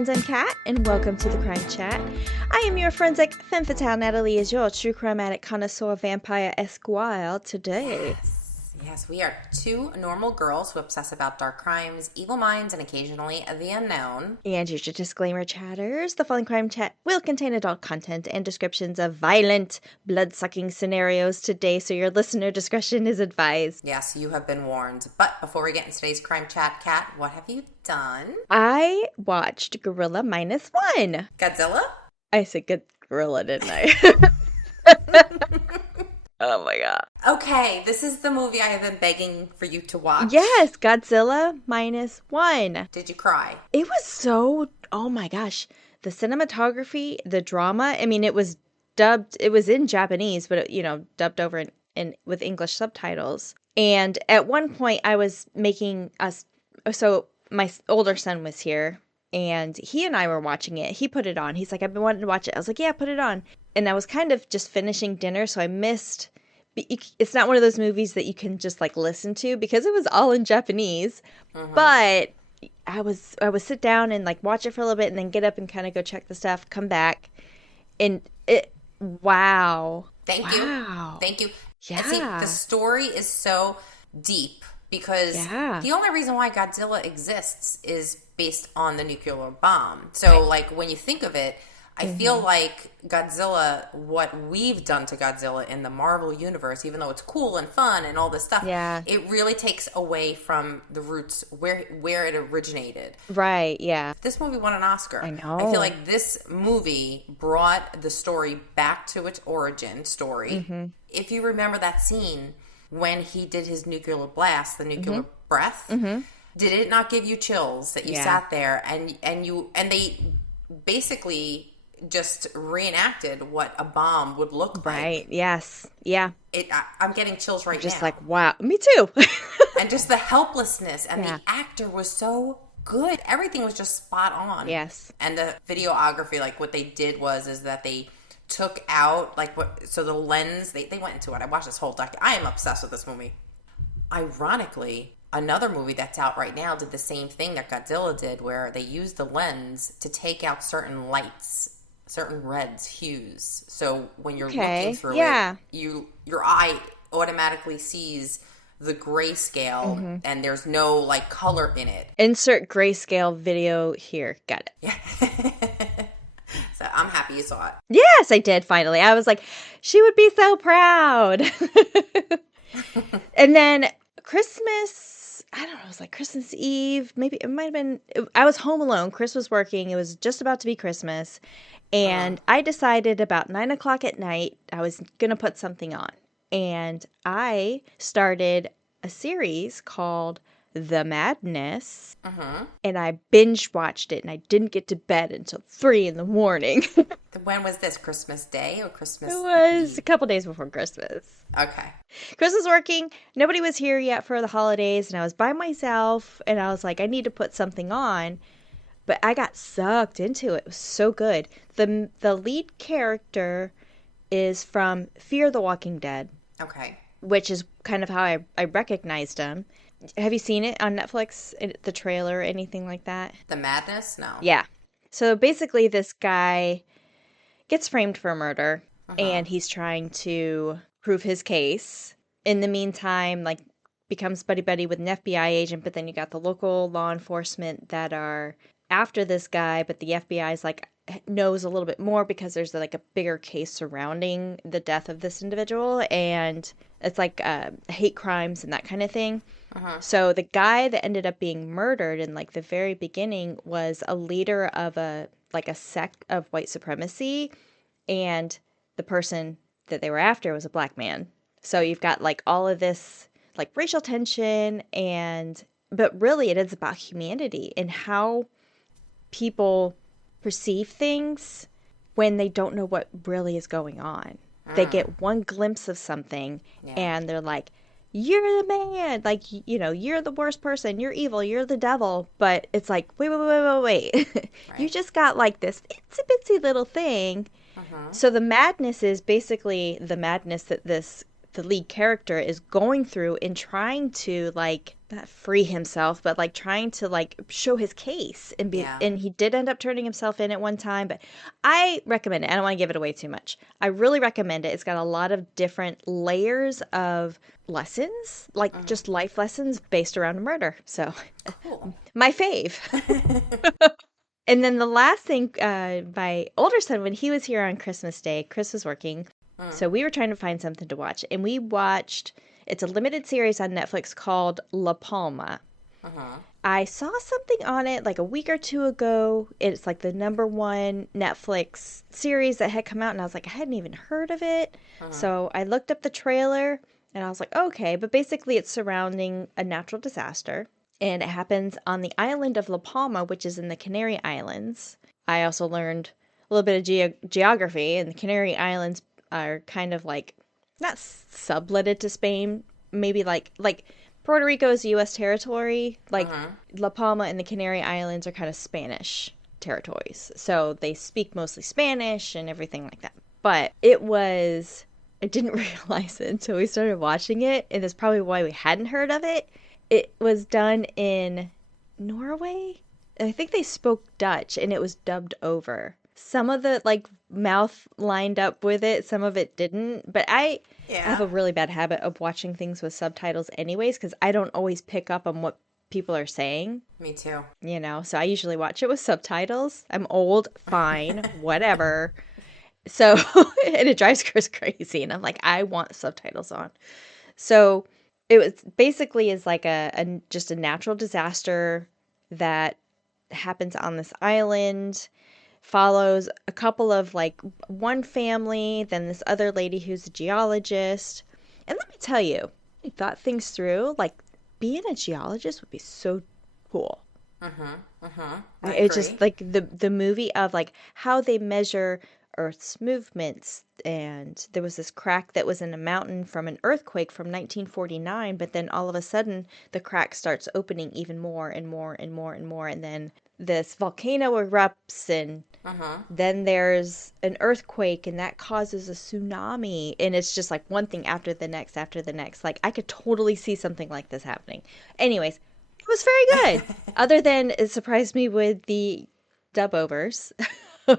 Nat and Kat, and welcome to the Crime Chat. I am your forensic femme fatale. Natalie is your true crime addict connoisseur vampire esquire today. Yes, we are two normal girls who obsess about dark crimes, evil minds, and occasionally the unknown. And here's your disclaimer, chatters. The following Crime Chat will contain adult content and descriptions of violent, blood-sucking scenarios today, so your listener discretion is advised. Yes, you have been warned. But before we get into today's Crime Chat, Kat, what have you done? I watched Gorilla Minus One. Godzilla? I said good gorilla, didn't I? Oh my god. Okay, this is the movie I have been begging for you to watch. Yes, Godzilla Minus One. Did you cry? It was so, oh my gosh. The cinematography, the drama, I mean, it was dubbed, it was in Japanese, but, dubbed over in with English subtitles. And at one point I was making us, so my older son was here and he and I were watching it. He put it on. He's like, I've been wanting to watch it. I was like, yeah, put it on. And I was kind of just finishing dinner, so I missed. It's not one of those movies that you can just like listen to because it was all in Japanese. Mm-hmm. But I would sit down and like watch it for a little bit and then get up and kind of go check the stuff, come back, and wow. Thank you. Yeah. And see, the story is so deep because the only reason why Godzilla exists is based on the nuclear bomb. So like when you think of it, I feel like Godzilla, what we've done to Godzilla in the Marvel universe, even though it's cool and fun and all this stuff, it really takes away from the roots where it originated. Right, yeah. This movie won an Oscar. I know. I feel like this movie brought the story back to its origin story. Mm-hmm. If you remember that scene when he did his nuclear blast, the nuclear breath, did it not give you chills that you sat there and they basically just reenacted what a bomb would look like. Right, yes. Yeah. I'm getting chills right now. Just like, wow. Me too. And just the helplessness and the actor was so good. Everything was just spot on. Yes. And the videography, like what they did is that they took out so the lens, they went into it. I watched this whole I am obsessed with this movie. Ironically, another movie that's out right now did the same thing that Godzilla did, where they used the lens to take out certain lights, certain reds, hues. So when you're looking through it, your eye automatically sees the grayscale and there's no like color in it. Insert grayscale video here. Got it. Yeah. So I'm happy you saw it. Yes, I did finally. I was like, she would be so proud. And then Christmas, I don't know, it was like Christmas Eve. Maybe it might have been, I was home alone. Chris was working. It was just about to be Christmas. And I decided about 9 o'clock at night, I was going to put something on. And I started a series called The Madness. And I binge watched it and I didn't get to bed until 3 in the morning. When was this? Christmas Day or Christmas It was Eve? a couple days before Christmas. Okay. Chris was working. Nobody was here yet for the holidays. And I was by myself. And I was like, I need to put something on. But I got sucked into it. It was so good. The lead character is from Fear the Walking Dead. Okay. Which is kind of how I recognized him. Have you seen it on Netflix? The trailer, anything like that? The Madness? No. Yeah. So basically this guy gets framed for murder and he's trying to prove his case. In the meantime, like becomes buddy-buddy with an FBI agent, but then you got the local law enforcement that are after this guy, but the FBI's like knows a little bit more because there's like a bigger case surrounding the death of this individual, and it's like hate crimes and that kind of thing. So the guy that ended up being murdered in like the very beginning was a leader of a sect of white supremacy, and the person that they were after was a black man. So you've got like all of this like racial tension, but really it is about humanity and how people perceive things when they don't know what really is going on. They get one glimpse of something and they're like, you're the man, like, you're the worst person, you're evil, you're the devil. But it's like, wait. Right. You just got like this itsy bitsy little thing. So the madness is basically the madness that this the lead character is going through in trying to like not free himself, but like trying to like show his case and be. Yeah. And he did end up turning himself in at one time, but I recommend it. I don't want to give it away too much. I really recommend it. It's got a lot of different layers of lessons, like just life lessons based around murder. So, Cool. my fave. And then the last thing, my older son, when he was here on Christmas Day, Chris was working. So we were trying to find something to watch. And we watched, it's a limited series on Netflix called La Palma. I saw something on it like a week or two ago. It's like the #1 Netflix series that had come out. And I was like, I hadn't even heard of it. So I looked up the trailer and I was like, okay. But basically it's surrounding a natural disaster. And it happens on the island of La Palma, which is in the Canary Islands. I also learned a little bit of geography, and the Canary Islands are kind of like, not subletted to Spain, maybe like Puerto Rico is U.S. territory. Like La Palma and the Canary Islands are kind of Spanish territories. So they speak mostly Spanish and everything like that. But I didn't realize it until we started watching it, and that's probably why we hadn't heard of it. It was done in Norway. I think they spoke Dutch and it was dubbed over. Some of the like mouth lined up with it, some of it didn't. But I have a really bad habit of watching things with subtitles anyways, because I don't always pick up on what people are saying. Me too. You know, so I usually watch it with subtitles. I'm old, fine, whatever. So, and it drives Chris crazy. And I'm like, I want subtitles on. So it was basically is like just a natural disaster that happens on this island, follows a couple of like one family, then this other lady who's a geologist. And let me tell you, I thought things through, like being a geologist would be so cool. It's just like the movie of like how they measure Earth's movements, and there was this crack that was in a mountain from an earthquake from 1949, but then all of a sudden the crack starts opening even more and more and more and more, and then this volcano erupts, and then there's an earthquake, and that causes a tsunami, and it's just like one thing after the next after the next. Like I could totally see something like this happening. Anyways, it was very good. Other than it surprised me with the dub overs.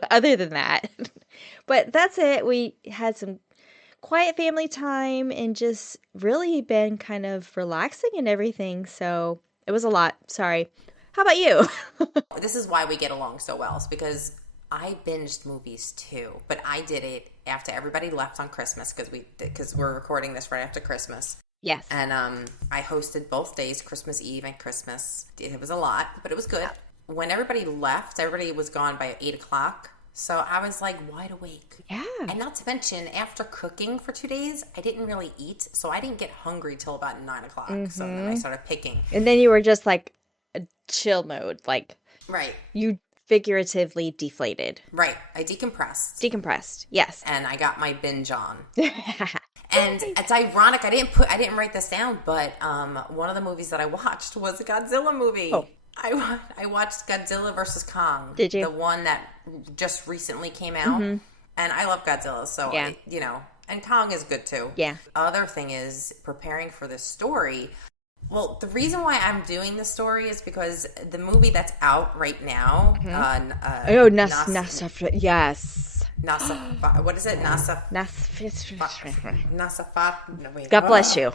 Other than that. But that's it. We had some quiet family time and just really been kind of relaxing and everything. So it was a lot. Sorry. How about you? This is why we get along so well. It's because I binged movies too, but I did it after everybody left on Christmas because we're recording this right after Christmas. Yes. And I hosted both days, Christmas Eve and Christmas. It was a lot, but it was good. When everybody left, everybody was gone by 8 o'clock. So I was like wide awake. Yeah. And not to mention, after cooking for 2 days, I didn't really eat. So I didn't get hungry till about 9 o'clock. So then I started picking. And then you were just like a chill mode. Like, right. You figuratively deflated. Right. I decompressed. Decompressed. Yes. And I got my binge on. And it's ironic. I didn't write this down, but one of the movies that I watched was a Godzilla movie. Oh. I watched Godzilla vs. Kong. Did you? The one that just recently came out. And I love Godzilla, so, yeah. And Kong is good too. Yeah. Other thing is preparing for this story. Well, the reason why I'm doing this story is because the movie that's out right now. Yes. NASA. What is it? NASA. No, wait. God bless you.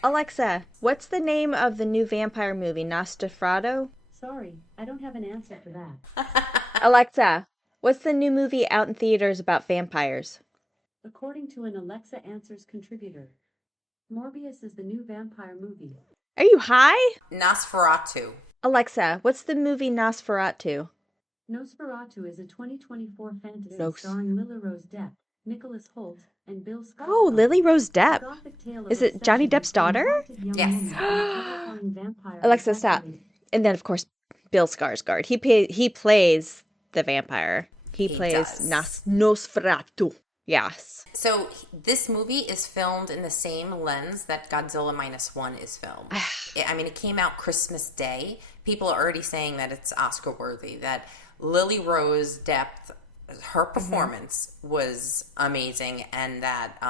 Alexa, what's the name of the new vampire movie, Nosferatu? Sorry, I don't have an answer for that. Alexa, what's the new movie out in theaters about vampires? According to an Alexa Answers contributor, Morbius is the new vampire movie. Are you high? Nosferatu. Alexa, what's the movie Nosferatu? Nosferatu is a 2024 fantasy starring Lily Rose Depp, Nicholas Hoult, and Bill Skarsgård. Oh, Lily Rose Depp. Is it Johnny Depp's daughter? Yes. Alexa, stop. And then, of course, Bill Skarsgård. He plays the vampire. He plays Nosferatu. Yes. So this movie is filmed in the same lens that Godzilla -1 is filmed. It came out Christmas Day. People are already saying that it's Oscar worthy. That Lily Rose Depp her performance was amazing, and that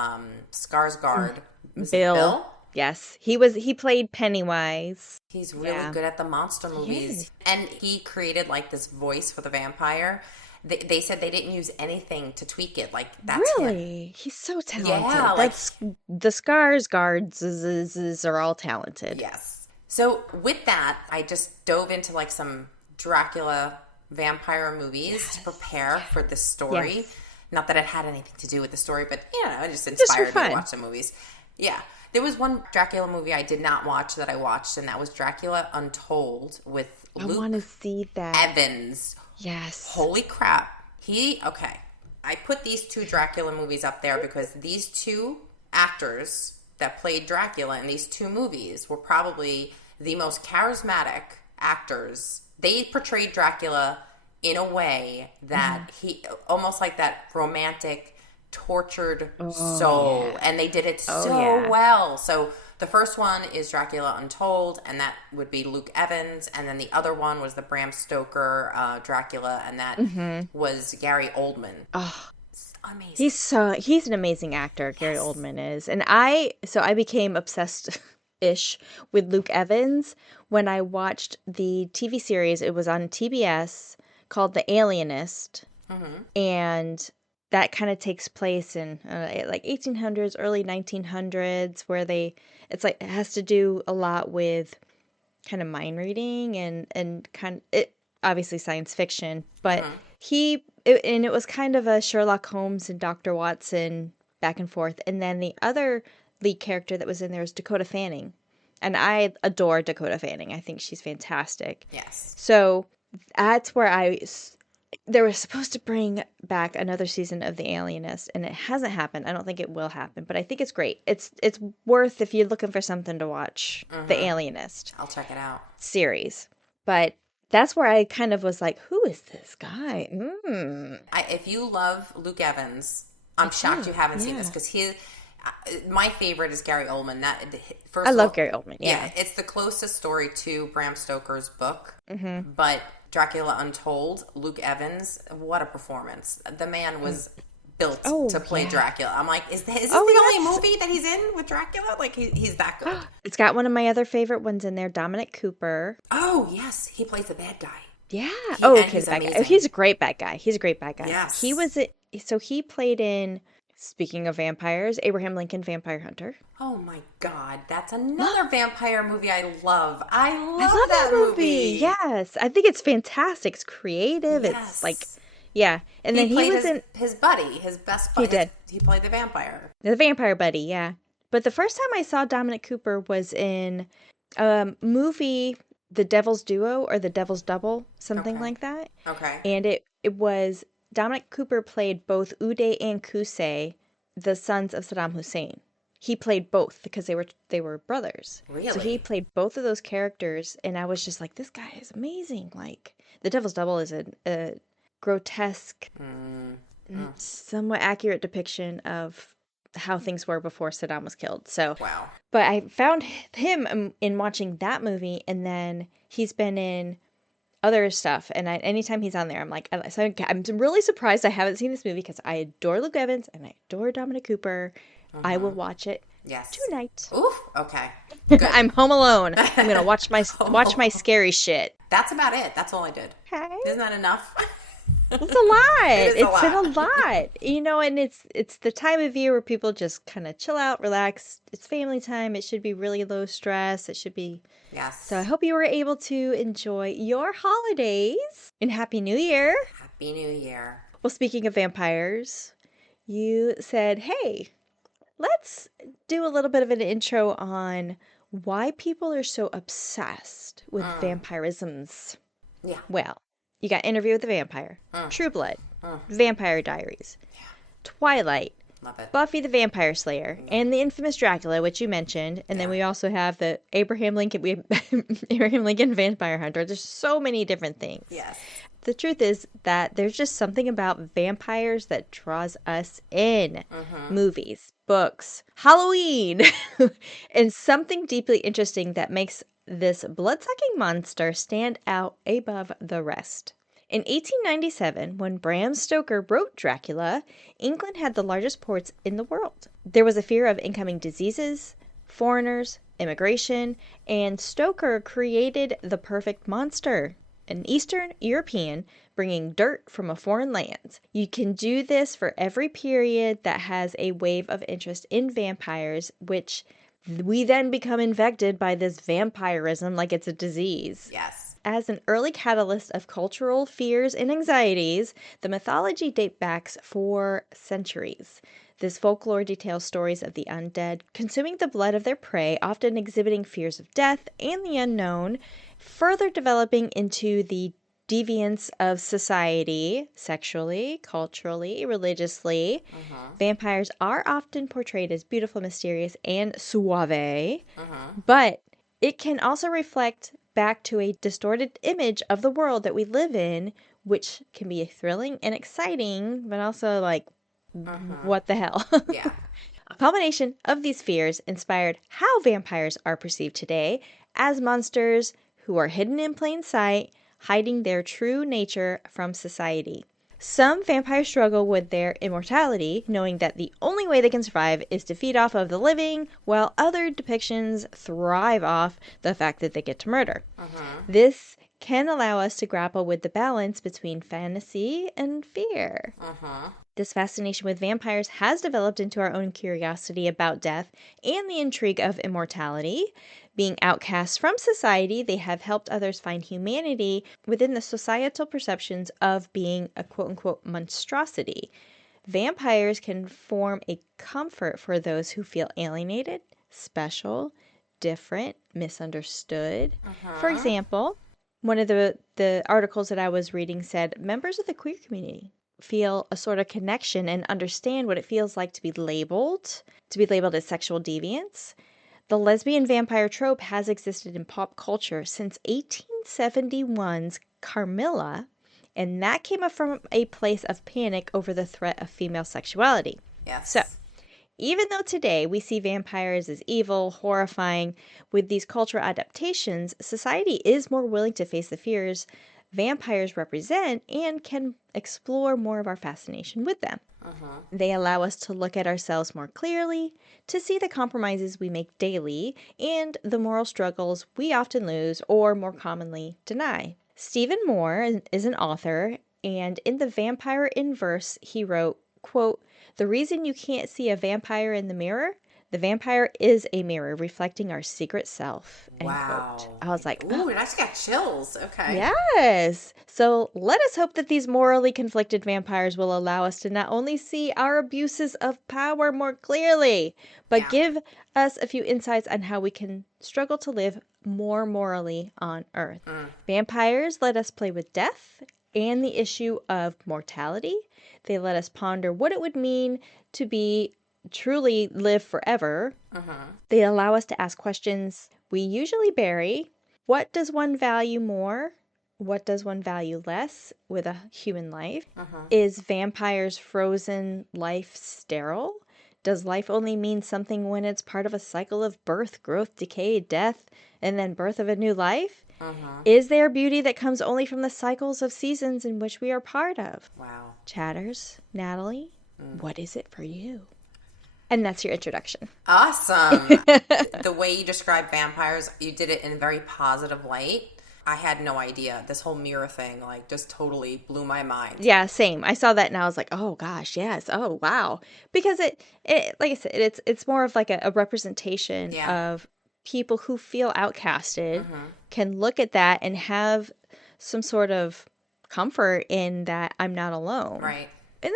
Skarsgård, was it Bill. Bill? Yes. He played Pennywise. He's really Yeah. good at the monster movies. And he created like this voice for the vampire. They said they didn't use anything to tweak it. Like that's him. Really? He's so talented. Yeah, like That's the Skarsgårds are all talented. yes. So with that, I just dove into like some Dracula vampire movies to prepare for this story. Yes. Not that it had anything to do with the story, but it just for inspired me to fun. watch the movies. Yeah. There was one Dracula movie I did not watch that I watched, and that was Dracula Untold with I Luke want to see that. Evans. Yes. Holy crap. Okay. I put these two Dracula movies up there because these two actors that played Dracula in these two movies were probably the most charismatic actors. They portrayed Dracula in a way that he almost like that romantic tortured soul, and they did it so well. So the first one is Dracula Untold, and that would be Luke Evans, and then the other one was the Bram Stoker Dracula, and that was Gary Oldman. Oh, Amazing. he's an amazing actor. Gary Oldman is, and I became obsessed ish with Luke Evans when I watched the TV series. It was on TBS called The Alienist, and that kind of takes place in like 1800s, early 1900s, where it's like it has to do a lot with kind of mind reading and it obviously science fiction, but it was kind of a Sherlock Holmes and Dr. Watson back and forth, and then the other lead character that was in there is Dakota Fanning, and I adore Dakota Fanning. I think she's fantastic. Yes. So that's where they were supposed to bring back another season of The Alienist, and it hasn't happened. I don't think it will happen, but I think it's great. It's worth, if you're looking for something to watch, The Alienist. I'll check it out. Series. But that's where I kind of was like, who is this guy? If you love Luke Evans, I'm shocked you haven't seen this, because my favorite is Gary Oldman. I love Gary Oldman. Yeah, it's the closest story to Bram Stoker's book, but Dracula Untold, Luke Evans, what a performance! The man was built to play Dracula. I'm like, is this the only movie that he's in with Dracula? Like he's that good. It's got one of my other favorite ones in there, Dominic Cooper. Oh yes, he plays the bad guy. Yeah. He's the bad guy. amazing. He's a great bad guy. Yes. He played in, speaking of vampires, Abraham Lincoln Vampire Hunter. Oh my God, that's another vampire movie I love. I love that movie. Yes. I think it's fantastic. It's creative. Yes. It's like, yeah. And then he was in his buddy, his best buddy. He did. He played the vampire. The vampire buddy, yeah. But the first time I saw Dominic Cooper was in a movie, The Devil's Duo or The Devil's Double, something like that. Okay. And it was, Dominic Cooper played both Uday and Qusay, the sons of Saddam Hussein. He played both because they were brothers. Really? So he played both of those characters, and I was just like, this guy is amazing. Like, The Devil's Double is a grotesque, somewhat accurate depiction of how things were before Saddam was killed. So, wow. But I found him in watching that movie, and then he's been in other stuff, and anytime he's on there, I'm like, I'm really surprised I haven't seen this movie, because I adore Luke Evans and I adore Dominic Cooper. I will watch it tonight. Oof. Okay. I'm home alone. I'm gonna watch my scary shit. That's about it. That's all I did. Okay. Isn't that enough? It's a lot. It's been a lot. And it's the time of year where people just kind of chill out, relax. It's family time. It should be really low stress. It should be. Yes. So I hope you were able to enjoy your holidays, and Happy New Year. Happy New Year. Well, speaking of vampires, you said, hey, let's do a little bit of an intro on why people are so obsessed with vampirisms. Yeah. Well, you got Interview with the Vampire, True Blood, Vampire Diaries, Twilight, Love it. Buffy the Vampire Slayer, and the infamous Dracula, which you mentioned. And then we also have the Abraham Lincoln Vampire Hunter. There's so many different things. Yes. The truth is that there's just something about vampires that draws us in. Movies, books, Halloween, and something deeply interesting that makes this blood-sucking monster stand out above the rest. In 1897, when Bram Stoker wrote Dracula, England had the largest ports in the world. There was a fear of incoming diseases, foreigners, immigration, and Stoker created the perfect monster, an Eastern European bringing dirt from a foreign land. You can do this for every period that has a wave of interest in vampires, which we then become infected by this vampirism like it's a disease. Yes. As an early catalyst of cultural fears and anxieties, the mythology dates back for centuries. This folklore details stories of the undead consuming the blood of their prey, often exhibiting fears of death and the unknown, further developing into the deviance of society, sexually, culturally, religiously. Vampires are often portrayed as beautiful, mysterious, and suave, but it can also reflect back to a distorted image of the world that we live in, which can be thrilling and exciting, but also like, what the hell? Yeah. A combination of these fears inspired how vampires are perceived today as monsters who are hidden in plain sight, hiding their true nature from society. Some vampires struggle with their immortality, knowing that the only way they can survive is to feed off of the living, while other depictions thrive off the fact that they get to murder. This can allow us to grapple with the balance between fantasy and fear. This fascination with vampires has developed into our own curiosity about death and the intrigue of immortality. Being outcast from society, they have helped others find humanity within the societal perceptions of being a quote-unquote monstrosity. Vampires can form a comfort for those who feel alienated, special, different, misunderstood. For example, one of the articles that I was reading said members of the queer community feel a sort of connection and understand what it feels like to be labeled as sexual deviants. The lesbian vampire trope has existed in pop culture since 1871's Carmilla, and that came up from a place of panic over the threat of female sexuality. Yes. So, even though today we see vampires as evil, horrifying, with these cultural adaptations, society is more willing to face the fears vampires represent and can explore more of our fascination with them. They allow us to look at ourselves more clearly, to see the compromises we make daily, and the moral struggles we often lose or more commonly deny. Stephen Moore is an author, and in The Vampire in Verse, he wrote, quote, "The reason you can't see a vampire in the mirror? The vampire is a mirror reflecting our secret self." End Wow. quote. I was like, ooh, I just got chills. Okay. yes. So let us hope that these morally conflicted vampires will allow us to not only see our abuses of power more clearly, but give us a few insights on how we can struggle to live more morally on Earth. Vampires let us play with death and the issue of mortality. They let us ponder what it would mean to be truly live forever. They allow us to ask questions we usually bury. What does one value more? What does one value less with a human life? Is vampires' frozen life sterile? Does life only mean something when it's part of a cycle of birth, growth, decay, death, and then birth of a new life? Is there beauty that comes only from the cycles of seasons in which we are part of? Wow. Chatters, Natalie, what is it for you? And that's your introduction. Awesome. The way you describe vampires, you did it in a very positive light. I had no idea. This whole mirror thing, like, just totally blew my mind. Yeah, same. I saw that and I was like, oh gosh, yes. Oh, wow. Because it like I said, it's more of like a representation of people who feel outcasted can look at that and have some sort of comfort in that I'm not alone. Right. And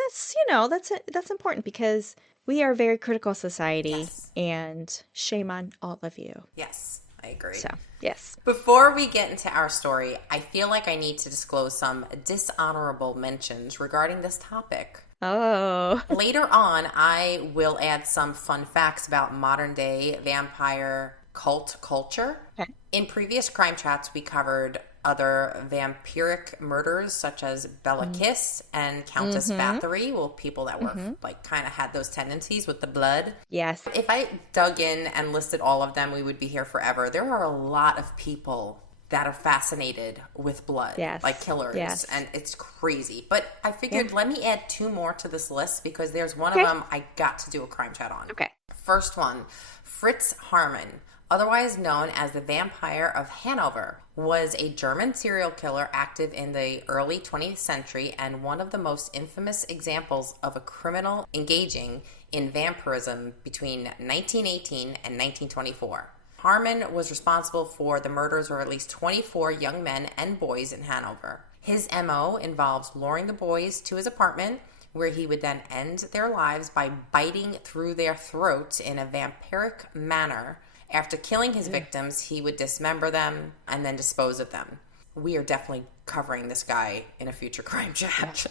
that's important because we are a very critical society, and shame on all of you. Yes, I agree. So, yes. Before we get into our story, I feel like I need to disclose some dishonorable mentions regarding this topic. Oh. Later on, I will add some fun facts about modern day vampire cult culture. Okay. In previous crime chats, we covered other vampiric murders such as Bella Kiss and Countess Bathory. Well, people that were like kind of had those tendencies with the blood. Yes. If I dug in and listed all of them, we would be here forever. There are a lot of people that are fascinated with blood, Yes. like killers, Yes. and it's crazy. But I figured let me add 2 more to this list because there's one Okay. of them I got to do a crime chat on. Okay. First one, Fritz Harman, otherwise known as the Vampire of Hanover, was a German serial killer active in the early 20th century and one of the most infamous examples of a criminal engaging in vampirism between 1918 and 1924. Harman was responsible for the murders of at least 24 young men and boys in Hanover. His MO involves luring the boys to his apartment, where he would then end their lives by biting through their throats in a vampiric manner. After killing his victims, he would dismember them and then dispose of them. We are definitely covering this guy in a future crime chat.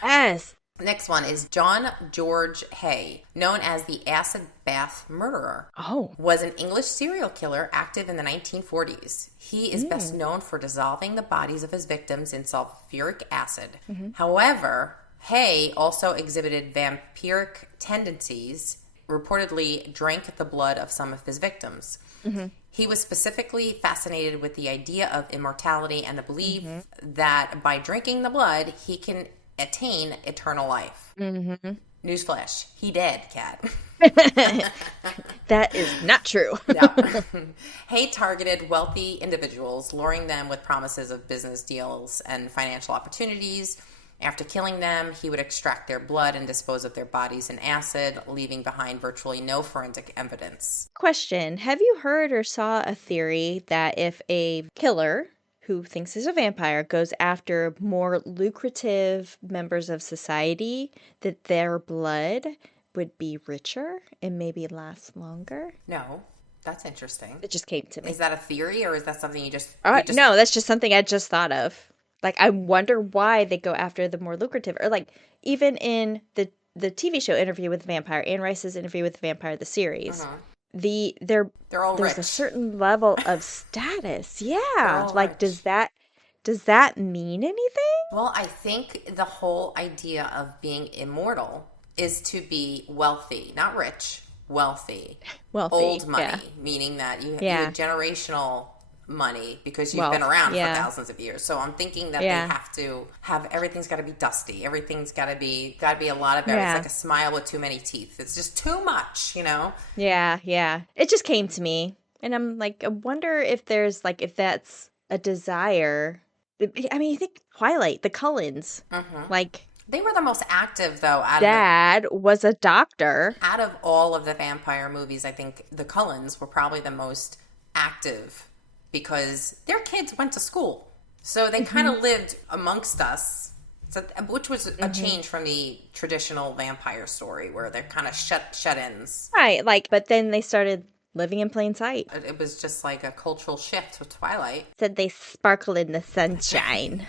Yes. Next one is John George Hay, known as the Acid Bath Murderer. Oh. Was an English serial killer active in the 1940s. He is best known for dissolving the bodies of his victims in sulfuric acid. However, Hay also exhibited vampiric tendencies, reportedly drank the blood of some of his victims. He was specifically fascinated with the idea of immortality and the belief that by drinking the blood, he can attain eternal life. Newsflash, he did, Kat. That is not true. No. Hay targeted wealthy individuals, luring them with promises of business deals and financial opportunities. After killing them, he would extract their blood and dispose of their bodies in acid, leaving behind virtually no forensic evidence. Question. Have you heard or saw a theory that if a killer who thinks he's a vampire goes after more lucrative members of society, that their blood would be richer and maybe last longer? No, that's interesting. It just came to me. Is that a theory or is that something you just... No, that's just something I just thought of. Like, I wonder why they go after the more lucrative. Or, like, even in the TV show Interview with the Vampire, Anne Rice's Interview with the Vampire, the series, They're all there's rich. a certain level of status. Yeah. all Like, rich. does that mean anything? Well, I think the whole idea of being immortal is to be wealthy, not rich, wealthy. Wealthy, Old money, yeah. meaning that you Yeah. have generational money because you've Wealth, been around yeah. for thousands of years. So I'm thinking that Yeah. they have to have everything's got to be dusty. Everything's got to be a lot of Yeah. It's like a smile with too many teeth. It's just too much, you know. Yeah, yeah. It just came to me. And I'm like, I wonder if there's, like, if that's a desire. I mean, you think Twilight, the Cullens, like, They were the most active though Dad was a doctor. out of all of the vampire movies. I think the Cullens were probably the most active because their kids went to school. So they kind of lived amongst us, so, which was a change from the traditional vampire story where they're kind of shut-ins. Right, like, but then they started living in plain sight. It was just like a cultural shift with Twilight. Said they sparkle in the sunshine.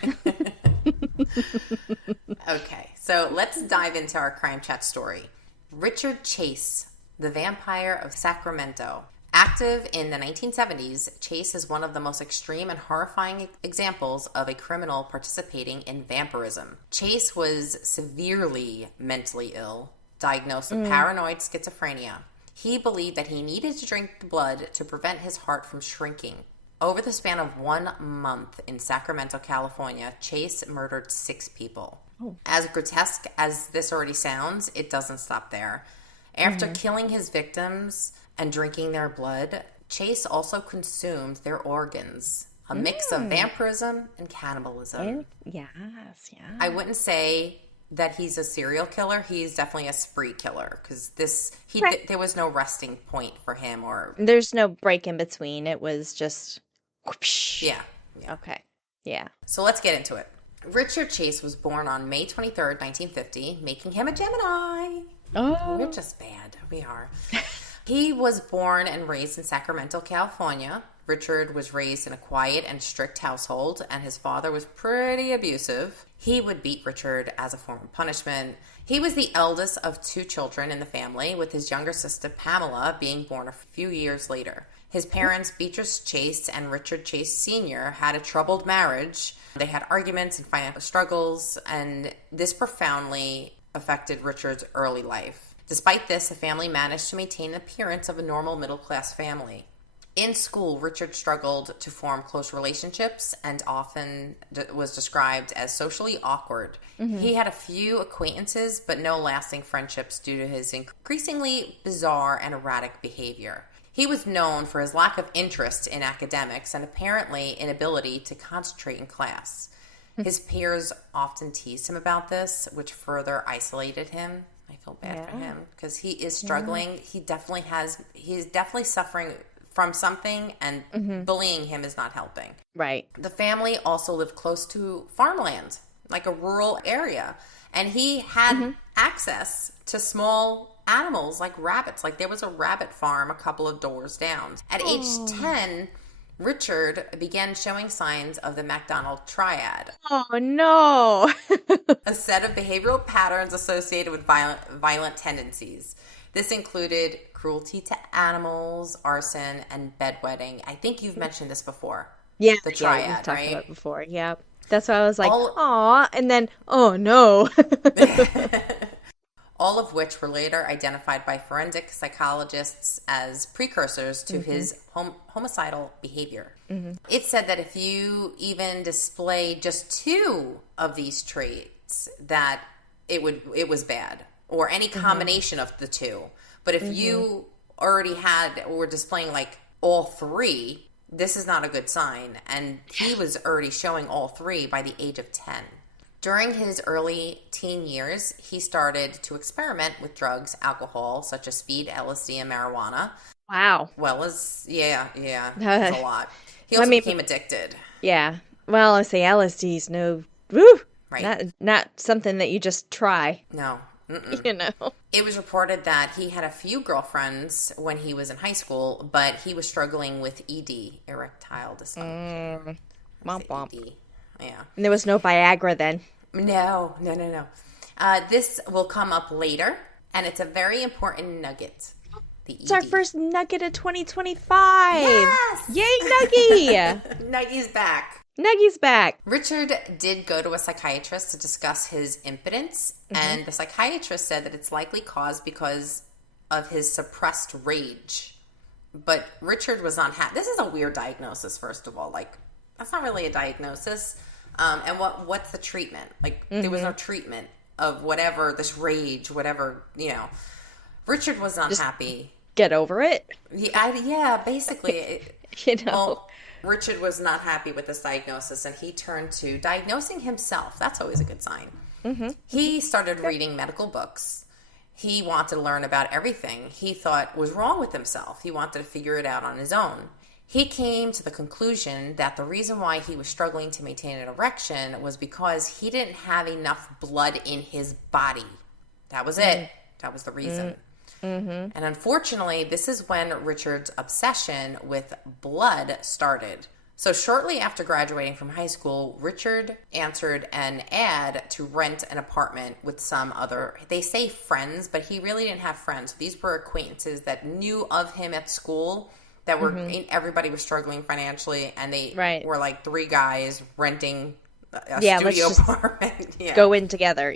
Okay, so let's dive into our crime chat story. Richard Chase, the Vampire of Sacramento. Active in the 1970s, Chase is one of the most extreme and horrifying examples of a criminal participating in vampirism. Chase was severely mentally ill, diagnosed with paranoid schizophrenia. He believed that he needed to drink the blood to prevent his heart from shrinking. Over the span of 1 month in Sacramento, California, Chase murdered 6 people. As grotesque as this already sounds, it doesn't stop there. After killing his victims and drinking their blood, Chase also consumed their organs, a mix of vampirism and cannibalism. Yes, yeah. I wouldn't say that he's a serial killer. He's definitely a spree killer because there was no resting point for him. Or There's no break in between. It was just whoosh. yeah. Okay. Yeah. So let's get into it. Richard Chase was born on May 23rd, 1950, making him a Gemini. Oh. We're just bad. We are. He was born and raised in Sacramento, California. Richard was raised in a quiet and strict household, and his father was pretty abusive. He would beat Richard as a form of punishment. He was the eldest of 2 children in the family, with his younger sister Pamela being born a few years later. His parents, Beatrice Chase and Richard Chase Sr., had a troubled marriage. They had arguments and financial struggles, and this profoundly affected Richard's early life. Despite this, the family managed to maintain the appearance of a normal middle-class family. In school, Richard struggled to form close relationships and often was described as socially awkward. He had a few acquaintances, but no lasting friendships due to his increasingly bizarre and erratic behavior. He was known for his lack of interest in academics and apparently inability to concentrate in class. His peers often teased him about this, which further isolated him. I feel bad for him because he is struggling. He's definitely suffering from something, and bullying him is not helping. Right. The family also lived close to farmland, like a rural area, and he had access to small animals like rabbits. Like there was a rabbit farm a couple of doors down. At age 10, Richard began showing signs of the McDonald triad. Oh, no. A set of behavioral patterns associated with violent tendencies. This included cruelty to animals, arson, and bedwetting. I think you've mentioned this before. Yeah. The triad, we've talked right? about it before. Yeah. That's why I was like, aw, and then, oh, no. All of which were later identified by forensic psychologists as precursors to his homicidal behavior. It said that if you even display just 2 of these traits, that it was bad, or any combination of the 2. But if you already were displaying like all 3, this is not a good sign. And he was already showing all 3 by the age of 10. During his early teen years, he started to experiment with drugs, alcohol, such as speed, LSD, and marijuana. Wow. Well as, it's a lot. He also became addicted. Yeah. Well, I say LSD's no, woo, Right. Not something that you just try. No. You know. It was reported that he had a few girlfriends when he was in high school, but he was struggling with ED, erectile dysfunction. Womp womp. ED. Yeah. And there was no Viagra then. No. This will come up later, and it's a very important nugget. It's our first nugget of 2025. Yes! Yay, Nuggie! Nuggy's back. Nuggy's back. Richard did go to a psychiatrist to discuss his impotence, and the psychiatrist said that it's likely caused because of his suppressed rage. But Richard was not happy. This is a weird diagnosis, first of all. Like, that's not really a diagnosis. And what's the treatment? Like, there was no treatment of whatever, this rage, whatever, Richard was not happy. Get over it. Yeah, basically. Well, Richard was not happy with this diagnosis, and he turned to diagnosing himself. That's always a good sign. He started reading medical books. He wanted to learn about everything he thought was wrong with himself. He wanted to figure it out on his own. He came to the conclusion that the reason why he was struggling to maintain an erection was because he didn't have enough blood in his body. That was it. That was the reason. And unfortunately, this is when Richard's obsession with blood started. So shortly after graduating from high school, Richard answered an ad to rent an apartment with some other, they say friends, but he really didn't have friends. These were acquaintances that knew of him at school, that were, everybody was struggling financially, and they were like 3 guys renting a studio apartment. Go in together,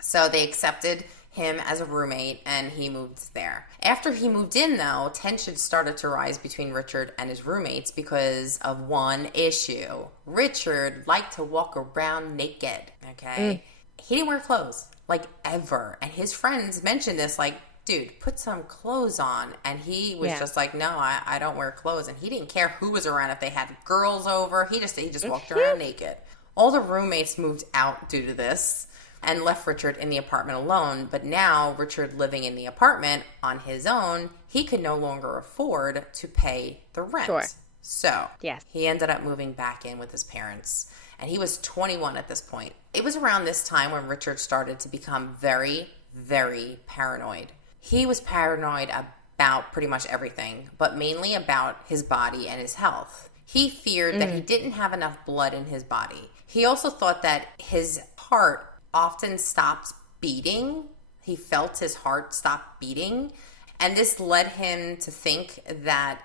So they accepted him as a roommate, and he moved there. After he moved in, though, tension started to rise between Richard and his roommates because of one issue. Richard liked to walk around naked, okay? He didn't wear clothes, like, ever. And his friends mentioned this, like, dude, put some clothes on. And he was just like, no, I don't wear clothes. And he didn't care who was around, if they had girls over. He just walked around naked. All the roommates moved out due to this and left Richard in the apartment alone. But now, Richard living in the apartment on his own, he could no longer afford to pay the rent. Sure. So he ended up moving back in with his parents. And he was 21 at this point. It was around this time when Richard started to become very, very paranoid. He was paranoid about pretty much everything, but mainly about his body and his health. He feared that he didn't have enough blood in his body. He also thought that his heart often stopped beating. He felt his heart stop beating. And this led him to think that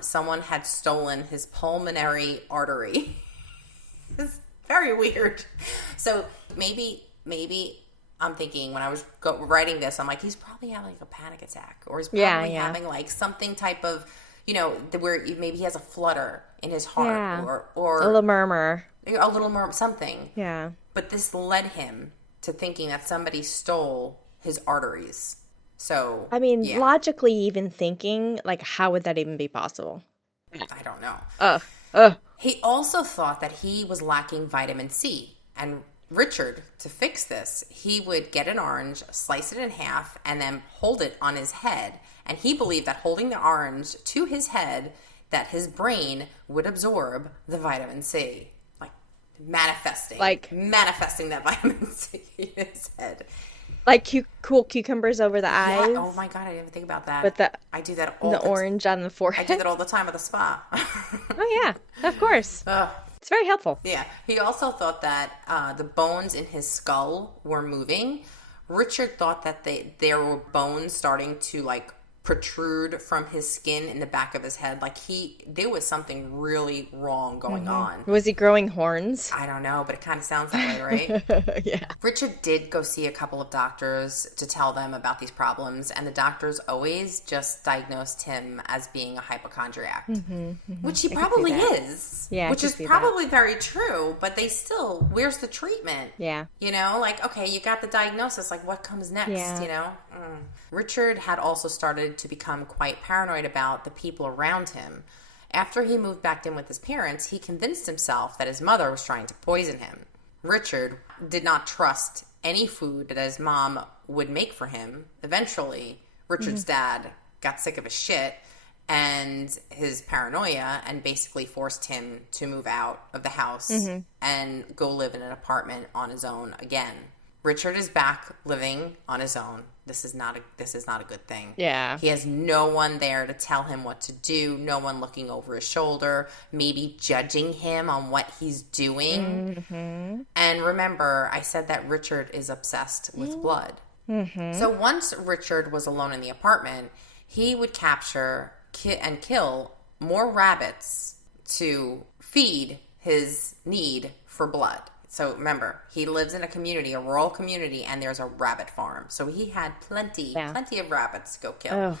someone had stolen his pulmonary artery. It's very weird. So maybe I'm thinking when I was writing this, I'm like, he's probably having like a panic attack, or he's probably having like something type of where maybe he has a flutter in his heart, Yeah. or A little murmur. Something. Yeah. But this led him to thinking that somebody stole his arteries. So, I mean, yeah, logically even thinking, like, how would that even be possible? I don't know. Ugh. He also thought that he was lacking vitamin C. And Richard, to fix this, he would get an orange, slice it in half, and then hold it on his head. And he believed that holding the orange to his head, that his brain would absorb the vitamin C. Manifesting that vitamin C in his head. Like cool cucumbers over the eyes. Yeah. Oh my God, I didn't even think about that. With I do that all the orange on the forehead. I do that all the time at the spa. Oh yeah, of course. It's very helpful. Yeah. He also thought that the bones in his skull were moving. Richard thought that there were bones starting to protrude from his skin in the back of his head. There was something really wrong going on. Was he growing horns? I don't know, but it kind of sounds that way, right? Yeah. Richard did go see a couple of doctors to tell them about these problems, and the doctors always just diagnosed him as being a hypochondriac, which he probably is. Yeah, which is probably very true, but they still, where's the treatment? Yeah. Okay, you got the diagnosis, what comes next, Yeah. Richard had also started to become quite paranoid about the people around him. After he moved back in with his parents, he convinced himself that his mother was trying to poison him. Richard did not trust any food that his mom would make for him. Eventually, Richard's dad got sick of his shit and his paranoia and basically forced him to move out of the house and go live in an apartment on his own again. Richard is back living on his own. This is not a good thing. Yeah. He has no one there to tell him what to do, no one looking over his shoulder, maybe judging him on what he's doing. And remember, I said that Richard is obsessed with blood. So once Richard was alone in the apartment, he would capture and kill more rabbits to feed his need for blood. So remember, he lives in a rural community, and there's a rabbit farm. So he had plenty of rabbits to go kill. Oh,